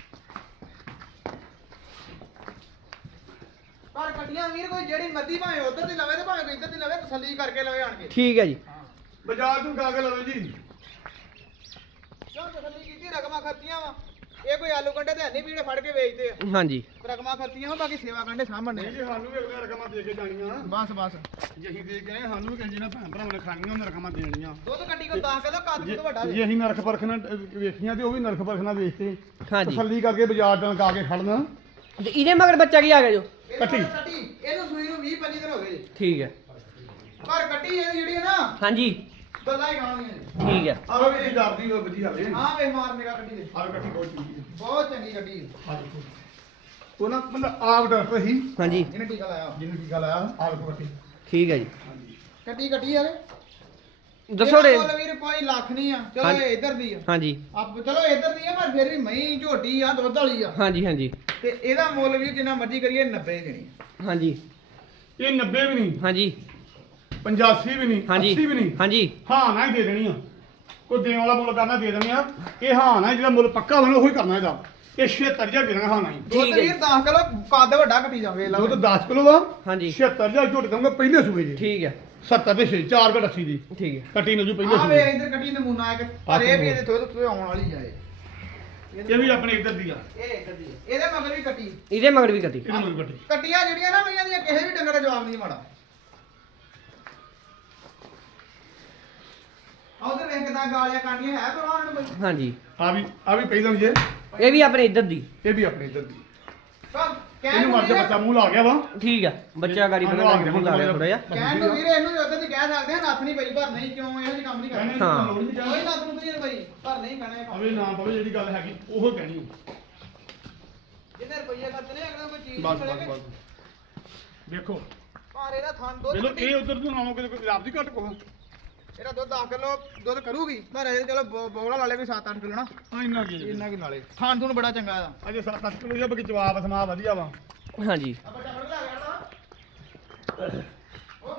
[SPEAKER 2] ਪਰ ਗੱਡੀਆਂ ਵੀਰ ਕੋਈ ਜਿਹੜੀ ਮਰਜ਼ੀ ਭਾਵੇਂ ਉਧਰ ਦੀ ਲਵੇ ਤੇ ਭਾਵੇਂ ਕੋਈ ਇੱਧਰ ਦੀ ਲਵੇ ਤਸੱਲੀ ਕਰਕੇ ਲਵੇ ਆਣ ਕੇ
[SPEAKER 1] ਠੀਕ ਹੈ ਜੀ
[SPEAKER 3] ਬਾਜ਼ਾਰ ਤੋਂ ਗਾ ਕੇ ਲਵੇ ਜੀ
[SPEAKER 2] ਕਿਉਂ ਤਸੱਲੀ ਕੀਤੀ ਰਕਮਾਂ ਖਰਚੀਆਂ ਵਾ ਇਹ ਕੋਈ ਆਲੂ ਕੰਡੇ ਤੇ ਨਹੀਂ ਵੀੜੇ ਫੜ ਕੇ ਵੇਚਦੇ ਆ
[SPEAKER 1] ਹਾਂਜੀ
[SPEAKER 2] ਰਕਮਾਂ ਖਰਚੀਆਂ ਵਾ ਬਾਕੀ ਸੇਵਾ ਕੰਡੇ ਸਾਹਮਣੇ
[SPEAKER 3] ਨਹੀਂ ਜੀ ਸਾਨੂੰ ਵੀ ਅਗਲੇ ਰਕਮਾਂ ਦੇ ਕੇ ਜਾਣੀਆਂ
[SPEAKER 2] ਬਸ ਬਸ
[SPEAKER 3] ਜੇ ਅਸੀਂ ਦੇ ਕੇ ਆਏ ਸਾਨੂੰ ਵੀ ਕਿਸੇ ਜਿਹਨਾਂ ਭੈਣ ਭਰਾਵਾਂ ਨੇ ਖਾਣੀਆਂ ਉਹਨਾਂ ਰਕਮਾਂ ਦੇਣੀਆਂ
[SPEAKER 2] ਦੁੱਧ ਗੱਡੀ ਕੋ ਦਸ ਕਿਲੋ ਕੱਦ
[SPEAKER 3] ਜੇ
[SPEAKER 2] ਤੋਂ ਵੱਡਾ ਜੇ
[SPEAKER 3] ਜੇ ਅਸੀਂ ਨਰਖ ਪਰਖਣਾ ਵੇਖੀਆਂ ਤੇ ਉਹ ਵੀ ਨਰਖ ਪਰਖਣਾ ਵੇਖਤੇ
[SPEAKER 1] ਹਾਂਜੀ
[SPEAKER 3] ਤਸੱਲੀ ਕਰਕੇ ਬਾਜ਼ਾਰ ਤੋਂ ਲਗਾ ਕੇ ਖੜਨਾ
[SPEAKER 1] ਤੇ ਇਹਦੇ ਮਗਰ ਬੱਚਾ ਕੀ ਆ ਗਿਆ ਜੋ
[SPEAKER 3] ਕੱਟੀ।
[SPEAKER 2] ਕੱਟੀ ਇਹਨੂੰ ਸੂਈ ਨੂੰ ਵੀਹ ਪੱਚੀ ਦਿਨ ਹੋ ਗਏ ਜੀ।
[SPEAKER 1] ਠੀਕ ਹੈ
[SPEAKER 2] ਪਰ ਕੱਟੀ ਇਹ ਜਿਹੜੀ ਹੈ ਨਾ
[SPEAKER 1] ਹਾਂਜੀ
[SPEAKER 2] ਗੱਲਾਂ ਹੀ ਗਾਣੀਆਂ ਨੇ
[SPEAKER 1] ਠੀਕ ਹੈ
[SPEAKER 3] ਆਹ ਵੀ ਇਹ ਡਰਦੀ ਹੋਈ ਵਧੀਆ ਹਾਲੇ
[SPEAKER 2] ਆਹ ਵੇ ਮਾਰ ਮੇਰਾ ਕੱਟੀ ਦੇ
[SPEAKER 3] ਆਹ ਕੱਟੀ ਬਹੁਤ ਚੰਗੀ ਹੈ
[SPEAKER 2] ਬਹੁਤ ਚੰਗੀ ਕੱਟੀ ਹੈ।
[SPEAKER 3] ਆਹ ਦੇਖੋ ਉਹ ਨਾ ਮਤਲਬ ਆਪ ਡਾਕਟਰ ਸੀ
[SPEAKER 1] ਹਾਂਜੀ
[SPEAKER 2] ਇਹਨੇ ਟੀਕਾ ਲਾਇਆ
[SPEAKER 3] ਜਿਹਨੂੰ ਟੀਕਾ ਲਾਇਆ ਆਹ ਦੇਖੋ ਕੱਟੀ
[SPEAKER 1] ਠੀਕ ਹੈ ਜੀ
[SPEAKER 2] ਕੱਟੀ ਕੱਟੀ ਆਵੇ
[SPEAKER 1] ਦੱਸੋ ਰੇ
[SPEAKER 2] ਮੁੱਲ ਵੀਰ ਕੋਈ ਲੱਖ ਨਹੀਂ ਆ ਚਲੋ
[SPEAKER 1] ਹਾਂਜੀ।
[SPEAKER 2] ਇਹ ਇੱਧਰ ਦੀ ਆ
[SPEAKER 1] ਹਾਂਜੀ
[SPEAKER 2] ਆਪ ਚਲੋ ਇੱਧਰ ਦੀ ਆ ਪਰ ਫਿਰ ਵੀ ਮਹੀਂ ਝੋਟੀ ਆ ਦੁੱਧ ਵਾਲੀ ਆ
[SPEAKER 1] ਹਾਂਜੀ ਹਾਂਜੀ
[SPEAKER 2] ਤੇ ਇਹਦਾ ਮੁੱਲ ਵੀ ਜਿੰਨਾ ਮਰਜ਼ੀ ਕਰੀਏ ਨੱਬੇ ਦੇਣੀ
[SPEAKER 1] ਹਾਂਜੀ
[SPEAKER 3] ਇਹ ਨੱਬੇ ਵੀ ਨਹੀਂ
[SPEAKER 1] ਹਾਂਜੀ
[SPEAKER 3] ਪਚਾਸੀ ਵੀ ਨਹੀਂ
[SPEAKER 1] ਹਾਂਜੀ
[SPEAKER 3] ਅੱਸੀ ਵੀ ਨਹੀਂ
[SPEAKER 1] ਹਾਂਜੀ
[SPEAKER 3] ਹਾਂ ਨਾ ਹੀ ਦੇ ਦੇਣੀ ਆ ਕੋਈ ਦੇਣ ਵਾਲਾ ਮੁੱਲ ਕਰਨਾ ਦੇ ਦੇਣੀ ਆ ਇਹ ਹਾਂ ਨਾ ਜਿਹੜਾ ਮੁੱਲ ਪੱਕਾ ਬਣਾ ਉਹੀ ਕਰਨਾ ਇਹਦਾ ਇਹ ਛਿਅੱਤਰ ਹਜ਼ਾਰ ਦੇਣਾ ਹਾਂ ਨਾ ਹੀ
[SPEAKER 2] ਦੁੱਧ
[SPEAKER 1] ਠੀਕ ਹੈ
[SPEAKER 2] ਵੀਰ ਦਸ ਕਿਲੋ ਕੱਦ ਵੱਡਾ ਕੱਟੀ ਜਾਵੇ ਲਾ
[SPEAKER 3] ਦੁੱਧ ਦਸ ਕਿਲੋ ਆ
[SPEAKER 1] ਹਾਂਜੀ
[SPEAKER 3] ਛਿਅੱਤਰ ਹਜ਼ਾਰ ਝੋਟ ਦਊਂਗਾ ਪਹਿਲੇ ਸੂਏ ਜੀ
[SPEAKER 1] ਠੀਕ ਹੈ
[SPEAKER 3] ਸੱਤਰ ਦੇ ਛੇ ਚਾਰ ਘਟ ਅੱਸੀ ਦੀ
[SPEAKER 1] ਠੀਕ ਹੈ
[SPEAKER 3] ਕੱਟੀ ਨੂੰ ਜੀ ਪਹਿਲੇ
[SPEAKER 2] ਆ ਵੇ
[SPEAKER 3] ਸੂਏ
[SPEAKER 2] ਇੱਧਰ ਕੱਟੀ ਨਮੂਨਾ ਇੱਕ ਪਰ ਇਹ ਵੀ ਇਹਦੇ ਥੋੜੇ ਥੋੜੇ ਆਉਣ ਵਾਲੀ ਜਾਏ
[SPEAKER 3] ਇਹ ਵੀ ਆਪਣੇ ਇੱਧਰ ਦੀ ਆ
[SPEAKER 2] ਇਹ ਇੱਧਰ ਦੀ ਆ। ਇਹਦੇ ਮਗਰ ਵੀ ਕੱਟੀ
[SPEAKER 1] ਇਹਦੇ ਮਗਰ ਵੀ ਕੱਟੀ
[SPEAKER 3] ਇਹਨੂੰ ਮੈਨੂੰ ਕੱਟੀ
[SPEAKER 2] ਕੱਟੀਆਂ ਜਿਹੜੀਆਂ ਨਾ ਮਈਆਂ ਦੀਆਂ ਕਿਸੇ ਵੀ ਡੰਗਰ ਦਾ ਜਵਾਬ ਨਹੀਂ ਮਾੜਾ ਵੇਖ ਕਿਦਾਂ ਗਾਲੀਆਂ ਕਾਂਡੀਆਂ ਹੈ ਪਰ ਉਹਨਾਂ ਨੂੰ ਕੋਈ
[SPEAKER 1] ਹਾਂਜੀ
[SPEAKER 3] ਆ ਵੀ ਆ ਵੀ ਪਹਿਲਾਂ ਜੇ
[SPEAKER 1] ਇਹ ਵੀ ਆਪਣੇ ਇੱਧਰ ਦੀ
[SPEAKER 3] ਇਹ ਵੀ ਆਪਣੇ ਇੱਧਰ ਦੀ
[SPEAKER 2] ਪਰ ਕਹਿਣ
[SPEAKER 3] ਇਹਨੂੰ
[SPEAKER 2] ਨੂੰ
[SPEAKER 3] ਮਰ ਜਾ
[SPEAKER 2] ਵੀਰੇ
[SPEAKER 3] ਬੱਚਾ ਮੂੰਹ ਲਾ ਗਿਆ ਵਾ
[SPEAKER 1] ਠੀਕ ਆ ਬੱਚਾ ਗਾੜੀ
[SPEAKER 3] ਹਾਂ,
[SPEAKER 1] ਬਣਾ
[SPEAKER 3] ਆ
[SPEAKER 1] ਕੇ
[SPEAKER 3] ਗਿਆ,
[SPEAKER 1] ਹੁਣ ਲਾ ਲਿਆ ਥੋੜਾ ਜਿਹਾ
[SPEAKER 2] ਕਹਿਣ ਨੂੰ ਵੀਰੇ ਇਹਨੂੰ ਵੀ ਉਧਰ ਦੀ ਕਹਿ ਸਕਦੇ ਆ ਨੱਥ ਨਹੀਂ ਪਈ ਪਰ ਨਹੀਂ ਕਿਉਂ ਇਹੋ ਜਿਹੇ ਕੰਮ ਨਹੀਂ ਕਰਨੇ
[SPEAKER 1] ਹਾਂ।
[SPEAKER 2] ਕੋਈ ਨੱਥ ਨੂੰ ਨਹੀਂ ਪਈ ਪਰ ਨਹੀਂ ਕਹਿਣਾ ਇਹ ਕੰਮ।
[SPEAKER 3] ਅਵੇ ਨਾ ਪਵੇ ਜਿਹੜੀ ਗੱਲ ਹੈਗੀ ਉਹ ਕਹਿਣੀ ਆ।
[SPEAKER 2] ਜਿੰਨੇ ਰੁਪਈਏ ਖਰਚਣੇ ਅਗਲਾ ਕੋਈ ਚੀਜ਼
[SPEAKER 3] ਬਸ
[SPEAKER 2] ਨਹੀਂ
[SPEAKER 3] ਬਸ
[SPEAKER 2] ਮਿਲੇਗੀ
[SPEAKER 3] ਬਸ ਦੇਖੋ
[SPEAKER 2] ਪਰ ਇਹਦਾ ਥਣ ਦੁੱਧ
[SPEAKER 3] ਵੇਲੋ
[SPEAKER 2] ਕੱਢੀ।
[SPEAKER 3] ਇਹ ਉਧਰ ਤੋਂ ਨਾਲੋਂ ਕਿਤੇ ਕੋਈ ਰੱਬ ਦੀ ਘੱਟ ਕੋ
[SPEAKER 2] ਇਹਦਾ ਦੁੱਧ ਦਸ ਕਿਲੋ ਦੁੱਧ ਕਰੂਗੀ ਪਰ ਇਹ ਚਲੋ ਬੋ- ਬੋਗਲਾ ਲਾ ਲੇ ਕੋਈ ਸੱਤ ਅੱਠ ਕਿਲੋ ਨਾ
[SPEAKER 3] ਹਾਂ ਇੰਨਾ ਕੀ
[SPEAKER 2] ਇੰਨਾ ਕਿ ਨਾਲੇ ਥਣ ਥੁਣ ਬੜਾ ਚੰਗਾ ਇਹਦਾ
[SPEAKER 3] ਅਜੇ ਸੱਤ ਅੱਠ ਕਿਲੋ ਜਿਹਾ ਬਾਕੀ ਜਵਾਬ ਸਮਾ ਵਧੀਆ ਵਾ
[SPEAKER 1] ਹਾਂਜੀ
[SPEAKER 2] ਆ ਬੱਚਾ ਫੜ ਲਿਆ ਗਿਆ ਉਹ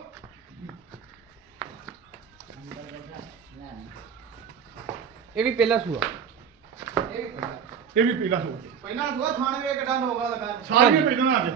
[SPEAKER 1] ਇਹ ਵੀ ਪਹਿਲਾ ਸੂਆ
[SPEAKER 2] ਇਹ ਵੀ ਪਹਿਲਾਂ।
[SPEAKER 3] ਇਹ ਵੀ ਪੀਲਾ ਸੋ
[SPEAKER 2] ਪਹਿਲਾਂ ਸੁਆ ਥਣ ਵੇ ਕਿੱਡਾ ਨੋਗਾ ਲੱਗਾ
[SPEAKER 3] ਸਾਰੀਆਂ ਪੀੜਾਂ ਅੱਜ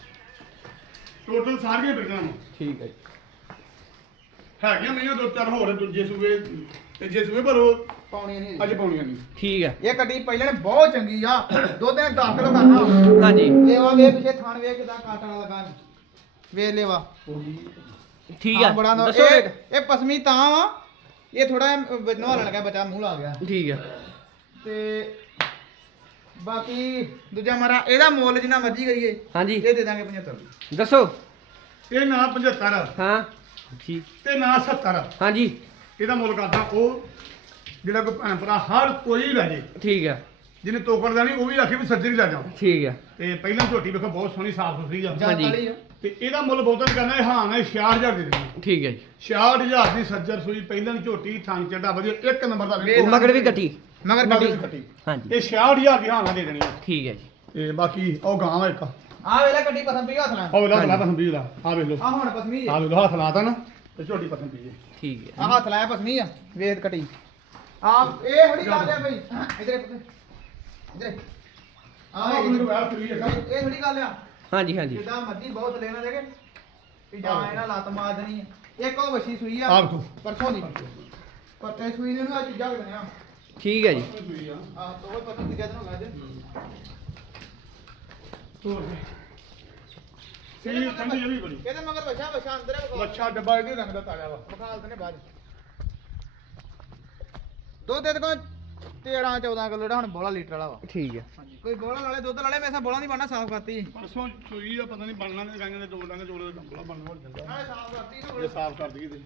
[SPEAKER 3] ਟੋਟਲ ਸਾਰੀਆਂ ਪੀੜਾਂ
[SPEAKER 1] ਠੀਕ ਹੈ ਜੀ
[SPEAKER 3] ਹੈਗੀਆਂ ਨਹੀਂ ਦੋ ਚਾਰ ਹੋਰ ਦੂਜੇ ਸੂਏ ਤੀਜੇ ਸੂਏ ਪਰ ਉਹ
[SPEAKER 2] ਪਾਉਣੀ ਨਹੀਂ
[SPEAKER 3] ਅੱਜ ਪਾਉਣੀਆਂ ਨਹੀਂ
[SPEAKER 1] ਠੀਕ ਆ
[SPEAKER 2] ਇਹ ਕੱਟੀ ਪਹਿਲਾਂ ਨੇ ਬਹੁਤ ਚੰਗੀ ਆ ਦੁੱਧ ਨੇ ਦਸ ਕਿਲੋ ਕਰਨਾ
[SPEAKER 1] ਹਾਂਜੀ
[SPEAKER 2] ਲੇਵਾ ਵੇ ਪਿੱਛੇ ਥਣ ਵੇ ਕਿਦਾਂ ਕਾਟਾ ਵਾਲਾ ਲਗਾ ਵੇ ਲੇਵਾ
[SPEAKER 1] ਠੀਕ ਆ
[SPEAKER 2] ਹਾਂ, ਬੜਾ ਨੋ-
[SPEAKER 1] ਦੱਸੋ
[SPEAKER 2] ਇਹ
[SPEAKER 1] ਰੇਟ
[SPEAKER 2] ਇਹ ਪਸਮੀ ਤਾਂ ਵਾ ਇਹ ਥੋੜਾ ਨਹਾਉਣ ਲੱਗਾ ਬੱਚਾ ਮੂੰਹ ਲਾ ਗਿਆ
[SPEAKER 1] ਠੀਕ ਆ
[SPEAKER 2] ਤੇ ਬਾਕੀ ਦੂਜਾ ਮਾਰਾ ਇਹਦਾ ਮੁੱਲ ਜਿੰਨਾ ਮਰਜ਼ੀ ਕਰੀਏ
[SPEAKER 1] ਹਾਂਜੀ
[SPEAKER 2] ਇਹ ਦੇ ਦਾਂਗੇ ਪਝੱਤਰ
[SPEAKER 1] ਦੱਸੋ
[SPEAKER 3] ਇਹ ਨਾ ਪਝੱਤਰ
[SPEAKER 1] ਹਾਂ ਠੀਕ
[SPEAKER 3] ਤੇ ਨਾ ਸੱਤਰ
[SPEAKER 1] ਹਾਂਜੀ
[SPEAKER 3] ਇਹਦਾ ਮੁੱਲ ਕਰਦਾ ਉਹ ਜਿਹੜਾ ਕੋਈ ਭੈਣ ਭਰਾ ਹਰ ਕੋਈ ਲੈ ਜੇ
[SPEAKER 1] ਠੀਕ ਆ
[SPEAKER 3] ਜਿਹਨੇ ਤੋਕੜ ਦੇਣੀ ਉਹ ਵੀ ਆਖੇ ਵੀ ਸੱਜਰੀ ਲੈ ਜਾ
[SPEAKER 1] ਠੀਕ ਆ
[SPEAKER 3] ਤੇ ਪਹਿਲਾਂ ਝੋਟੀ ਵੇਖੋ ਬਹੁਤ ਸੋਹਣੀ ਸਾਫ ਸੁਥਰੀ ਆ
[SPEAKER 1] ਹਾਂਜੀ।
[SPEAKER 2] ਵਾਲੀ ਆ
[SPEAKER 3] ਤੇ ਇਹਦਾ ਮੁੱਲ ਬਹੁਤਾ ਨੀ ਕਰਨਾ ਇਹ ਹਾਂ ਨਾ ਛਿਆਹਠ ਹਜ਼ਾਰ ਦੇ ਦੇਣੀ
[SPEAKER 1] ਠੀਕ ਹੈ ਜੀ
[SPEAKER 3] ਛਿਆਹਠ ਹਜ਼ਾਰ ਦੀ ਸੱਜਰ ਸੂਈ ਪਹਿਲਾਂ ਦੀ ਝੋਟੀ ਥਣ ਚੱਡਾ ਵਧੀਆ ਇੱਕ ਨੰਬਰ ਦਾ
[SPEAKER 2] ਵੇਖ।
[SPEAKER 1] ਮਗਰ ਵੀ ਕੱਟੀ
[SPEAKER 2] ਮਗਰ
[SPEAKER 3] ਮਗਰ
[SPEAKER 2] ਕੱਟੀ
[SPEAKER 3] ਕੱਟੀ
[SPEAKER 1] ਹਾਂਜੀ
[SPEAKER 3] ਇਹ ਛਿਆਹਠ ਹਜ਼ਾਰ ਦੀ ਹਾਂ ਨਾ ਦੇ ਦੇਣੀ ਆ
[SPEAKER 1] ਠੀਕ ਹੈ ਜੀ
[SPEAKER 3] ਤੇ ਬਾਕੀ ਉਹ ਗਾਂ ਵਾ ਇੱਕ
[SPEAKER 2] ਆ ਵੇਲਾ ਕੱਟੀ ਪਸੰਦ ਪਈ ਹੱਥ ਨਾਲ
[SPEAKER 3] ਉਹ ਲਾ ਲਾ
[SPEAKER 1] ਹਾਂਜੀ।
[SPEAKER 3] ਪਸੰਦ ਵੀ ਲਾ ਆ ਵੇਖ ਲਓ
[SPEAKER 2] ਆ ਹੁਣ ਪਸਮੀ
[SPEAKER 3] ਆ
[SPEAKER 2] ਆ
[SPEAKER 3] ਵੇਖ ਲਓ ਹੱਥ ਲਾਤਾ ਨਾ ਤੇ ਝੋਟੀ ਪਸੰਦ ਪੀਏ
[SPEAKER 1] ਠੀਕ ਹੈ
[SPEAKER 2] ਆਹ ਹੱਥ ਲਾਇਆ ਪਸਮੀ ਆ ਵੇਦ ਕੱਟੀ ਆ ਇਹ ਥੋੜੀ ਗੱਲ ਆ ਬਈ ਇਧਰੇ ਇਧਰੇ ਆ
[SPEAKER 3] ਆਹ ਮੈਨੂੰ ਬਾਹਰ ਫਰੀ ਹੈਗਾ
[SPEAKER 2] ਇਹ ਥੋੜੀ ਗੱਲ ਆ
[SPEAKER 1] ਹਾਂਜੀ ਹਾਂਜੀ
[SPEAKER 2] ਜਿੱਦਾਂ ਮਰਜ਼ੀ ਬਹੁਤ ਲੈਣਾ ਦੇਗੇ ਵੀ ਜਾਂ ਇਹਨਾਂ ਲੱਤ ਮਾਰ ਦੇਣੀ ਆ ਇੱਕ ਉਹ ਵਸ਼ੀ ਸੂਈ ਆ
[SPEAKER 3] ਆਹ ਵੇਖੋ
[SPEAKER 2] ਪਰਸੋਂ ਦੀ ਪਰ ਤੇ ਸੂਈ ਨੂੰ ਆ ਚੀਜ਼ਾਂ ਲੱਗਣੇ ਆ
[SPEAKER 1] ਠੀਕ ਹੈ ਜੀ
[SPEAKER 3] ਸੂਈ ਆ
[SPEAKER 2] ਆ ਤੋੜ ਪਤਾ ਦੂਜਾ ਦਿਨ ਹੋ ਗਿਆ ਜੇ
[SPEAKER 3] ਤੋਰ ਦੇ ਸੀ ਠੰਡੀ ਜਵੀ ਬੜੀ
[SPEAKER 2] ਇਹਦੇ ਮਗਰ ਵਸ਼ਾ ਵਸ਼ਾ ਅੰਦਰ ਹੈ ਵਿਖਾ
[SPEAKER 3] ਲੱਛਾ ਡੱਬਾ ਇਹਦੇ ਰੰਗ ਦਾ ਤਾਜ਼ਾ ਵਾ
[SPEAKER 2] ਵਿਖਾ ਦਿੰਦੇ ਬਾਅਦ ਦੁੱਧ ਦੇ ਕੋ ਤੇਰਾਂ ਚੌਦਾਂ ਕਿਲੋ ਜਿਹੜਾ ਹੁਣ ਬੋਲਾ ਲੀਟਰ ਵਾਲਾ ਵਾ
[SPEAKER 1] ਠੀਕ ਹੈ
[SPEAKER 2] ਹਾਂਜੀ ਕੋਈ ਬੋਲਾ ਵਾਲੇ ਦੁੱਧ ਵਾਲੇ ਮੈਸਾਂ ਬੋਲਾ ਨਹੀਂ ਬਣਨਾ ਸਾਫ਼ ਕਰਤੀ
[SPEAKER 3] ਪਰਸੋਂ ਸੂਈ ਆ ਪਤਾ ਨਹੀਂ ਬਣਨਾ ਨੇ ਗਾਈਆਂ ਦੇ ਦੋ ਡੰਗ ਜੋੜੇ ਡੰਬਲਾ ਬਣਨ ਹੋ ਜਾਂਦਾ
[SPEAKER 2] ਨਾਲੇ ਸਾਫ਼ ਕਰਤੀ
[SPEAKER 3] ਇਹ
[SPEAKER 2] ਨੂੰ
[SPEAKER 3] ਸਾਫ਼ ਕਰ ਦਈਏ ਤੇ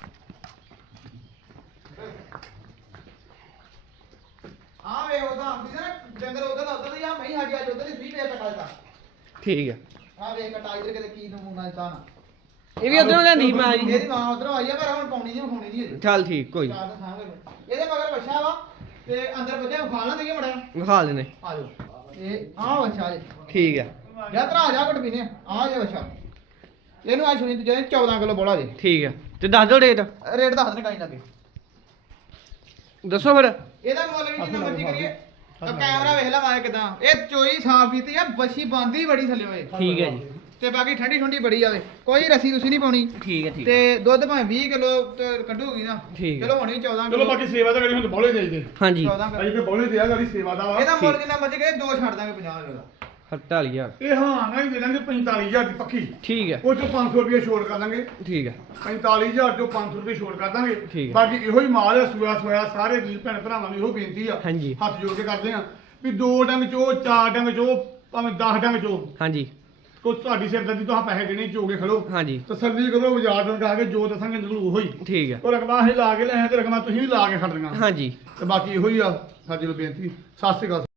[SPEAKER 2] ਆ ਵੇ ਉਹਦਾ ਆਂਦੀ ਨਾ ਡੰਗਰ ਉਹਦਾ ਦਾ ਉਧਰ ਹੀ ਆ ਮੈਂ ਸਾਡੀ ਅੱਜ ਉਧਰ ਹੀ ਵੀਹ ਰੁਪਏ ਕਟਾ ਦਿੱਤਾ
[SPEAKER 1] ਠੀਕ ਹੈ
[SPEAKER 2] ਆ ਵੇ ਕਟਾ ਇਧਰ ਕਿਤੇ ਕੀ ਨਮੂਨਾ ਦਿੱਤਾ ਨਾ
[SPEAKER 1] ਇਹ ਵੀ ਉਧਰੋਂ ਲਿਆਂਦੀ ਮੈਂ ਜੀ
[SPEAKER 2] ਇਹਦੀ ਮਾਂ ਉਧਰੋਂ ਆਈ ਆ ਪਰ ਹੁਣ ਪਾਉਣੀ ਨਹੀਂ ਵਿਖਾਉਣੀ ਨਹੀਂ ਇਹਦੇ
[SPEAKER 1] ਚੱਲ ਠੀਕ ਕੋਈ ਨੀ।
[SPEAKER 2] ਚਾਰ ਦਾ ਸਾਂਗੇ ਇਹਦੇ ਮਗਰ ਬੱਛਾ ਵਾ ਤੇ ਅੰਦਰ ਬੱਚਾ ਵਿਖਾ ਲਾਂ ਦੇਈਏ ਮੜਾ
[SPEAKER 1] ਵਿਖਾ ਦੇਣੇ
[SPEAKER 2] ਆ ਜਾਓ ਇਹ ਆ ਬੱਛਾ ਜੇ
[SPEAKER 1] ਠੀਕ ਹੈ
[SPEAKER 2] ਜਾ ਤਰਾ ਜਾ ਘਟ ਪੀਨੇ ਆ ਜੇ ਬੱਛਾ ਇਹਨੂੰ ਆ ਸੁਣੀ ਤੂੰ ਜੇ ਚੌਦਾਂ ਕਿਲੋ ਬੋਲਾ ਜੇ
[SPEAKER 1] ਠੀਕ ਹੈ ਤੇ ਦੱਸ ਦਿਓ ਰੇਟ
[SPEAKER 2] ਰੇਟ ਦੱਸ ਦੇ ਕਾਈ ਲੱਗੇ
[SPEAKER 1] ਦੱਸੋ ਫਿਰ
[SPEAKER 2] ਇਹਦਾ ਮੁੱਲ ਵੀ ਜਿੰਨਾ ਮਰਜ਼ੀ ਕਰੀਏ ਤਾਂ ਕੈਮਰਾ ਵੇਖ ਲੈ ਮਾਰੇ ਕਿਦਾਂ ਇਹ ਚੋਈ ਸਾਫ ਕੀਤੀ ਆ ਬੱਛੀ ਬੰਦੀ ਬੜੀ ਥੱਲੇ ਹੋਏ
[SPEAKER 1] ਠੀਕ ਹੈ ਜੀ
[SPEAKER 2] ਤੇ ਬਾਕੀ ਠੰਡੀ ਠੰਡੀ ਬੜੀ ਆਵੇ ਕੋਈ ਰਸੀ ਰੁਸੀ ਨਹੀਂ ਪਾਉਣੀ
[SPEAKER 1] ਠੀਕ ਹੈ ਠੀਕ
[SPEAKER 2] ਤੇ ਦੁੱਧ ਭਾਵੇਂ ਵੀਹ ਕਿਲੋ ਤੇ ਕੱਢੂਗੀ ਨਾ
[SPEAKER 1] ਠੀਕ ਹੈ।
[SPEAKER 2] ਚਲੋ ਹੋਣੀ ਚੌਦਾਂ
[SPEAKER 3] ਚਲੋ
[SPEAKER 2] ਕਿਲੋ
[SPEAKER 3] ਬਾਕੀ ਸੇਵਾ ਤਾਂ ਗੜੀ ਹੁਣ ਬੋਲੇ ਦੇ ਦੇ
[SPEAKER 1] ਹਾਂਜੀ
[SPEAKER 2] ਚੌਦਾਂ ਕਿਲੋ
[SPEAKER 3] ਅਜੇ ਤੇ ਬੋਲੇ ਦੇ ਆ ਗੜੀ ਸੇਵਾ ਦਾ ਵਾ
[SPEAKER 2] ਇਹਦਾ ਮੁੱਲ ਜਿੰਨਾ ਮਰਜ਼ੀ ਕਰੇ ਦੋ ਛੱਡ ਦਾਂਗੇ ਪੰਜਾਹ ਕਿਲੋ ਦਾ
[SPEAKER 1] ਅੜਤਾਲੀ ਹਜ਼ਾਰ
[SPEAKER 3] ਇਹ ਹਾਂ ਨਾ ਹੀ ਦੇ ਦਾਂਗੇ ਪੰਤਾਲੀ ਹਜ਼ਾਰ ਦੀ ਪੱਕੀ
[SPEAKER 1] ਠੀਕ ਹੈ
[SPEAKER 3] ਉਹ ਚੋਂ ਪੰਜ ਸੌ ਰੁਪਏ ਛੋੜ ਕਰ ਦਾਂਗੇ
[SPEAKER 1] ਠੀਕ ਹੈ
[SPEAKER 3] ਪੰਤਾਲੀ ਹਜ਼ਾਰ ਚੋਂ ਪੰਜ ਸੌ ਰੁਪਏ ਛੋੜ ਕਰ ਦਾਂਗੇ
[SPEAKER 1] ਠੀਕ ਹੈ।
[SPEAKER 3] ਬਾਕੀ ਇਹੋ ਹੀ ਮਾਲ ਹੈ ਸੂਆ ਸੋਇਆ ਸਾਰੇ ਵੀਰ ਭੈਣ ਭਰਾਵਾਂ ਨੂੰ ਇਹੋ ਬੇਨਤੀ ਆ
[SPEAKER 1] ਹਾਂਜੀ।
[SPEAKER 3] ਹੱਥ ਜੋੜ ਕੇ ਕਰਦੇ ਆ ਵੀ ਦੋ ਡੰਗ ਚੋ ਚਾਰ ਡੰਗ ਚੋ ਭਾਵੇਂ ਦਸ ਡੰਗ ਚੋ
[SPEAKER 1] ਹਾਂਜੀ
[SPEAKER 3] ਕੋਈ ਤੁਹਾਡੀ ਸਿਰਦਰਦੀ ਤੋਂ ਪੈਸੇ ਦੇਣੇ ਚੋਗੇ ਖੜੋ
[SPEAKER 1] ਹਾਂਜੀ
[SPEAKER 3] ਤਸੱਲੀ ਕਰੋ ਬਾਜ਼ਾਰ ਤੋਂ ਜਾ ਕੇ ਜੋ ਦੱਸਾਂਗੇ ਜ਼ਰੂਰ ਉਹੋ ਹੀ
[SPEAKER 1] ਠੀਕ ਹੈ
[SPEAKER 3] ਉਹ ਰਕਮਾ ਅਸੀਂ ਲਾ ਕੇ ਲੈ ਆਏ ਤੇ ਰਕਮਾ ਤੁਸੀਂ ਵੀ ਲਾ ਕੇ ਖੜਨੀਆਂ
[SPEAKER 1] ਹਾਂਜੀ
[SPEAKER 3] ਤੇ ਬਾਕੀ ਇਹੋ ਹੀ ਆ ਸਾਡੀ ਨੂੰ ਬੇਨਤੀ ਸਤਿ ਸ਼੍ਰੀ ਅਕਾਲ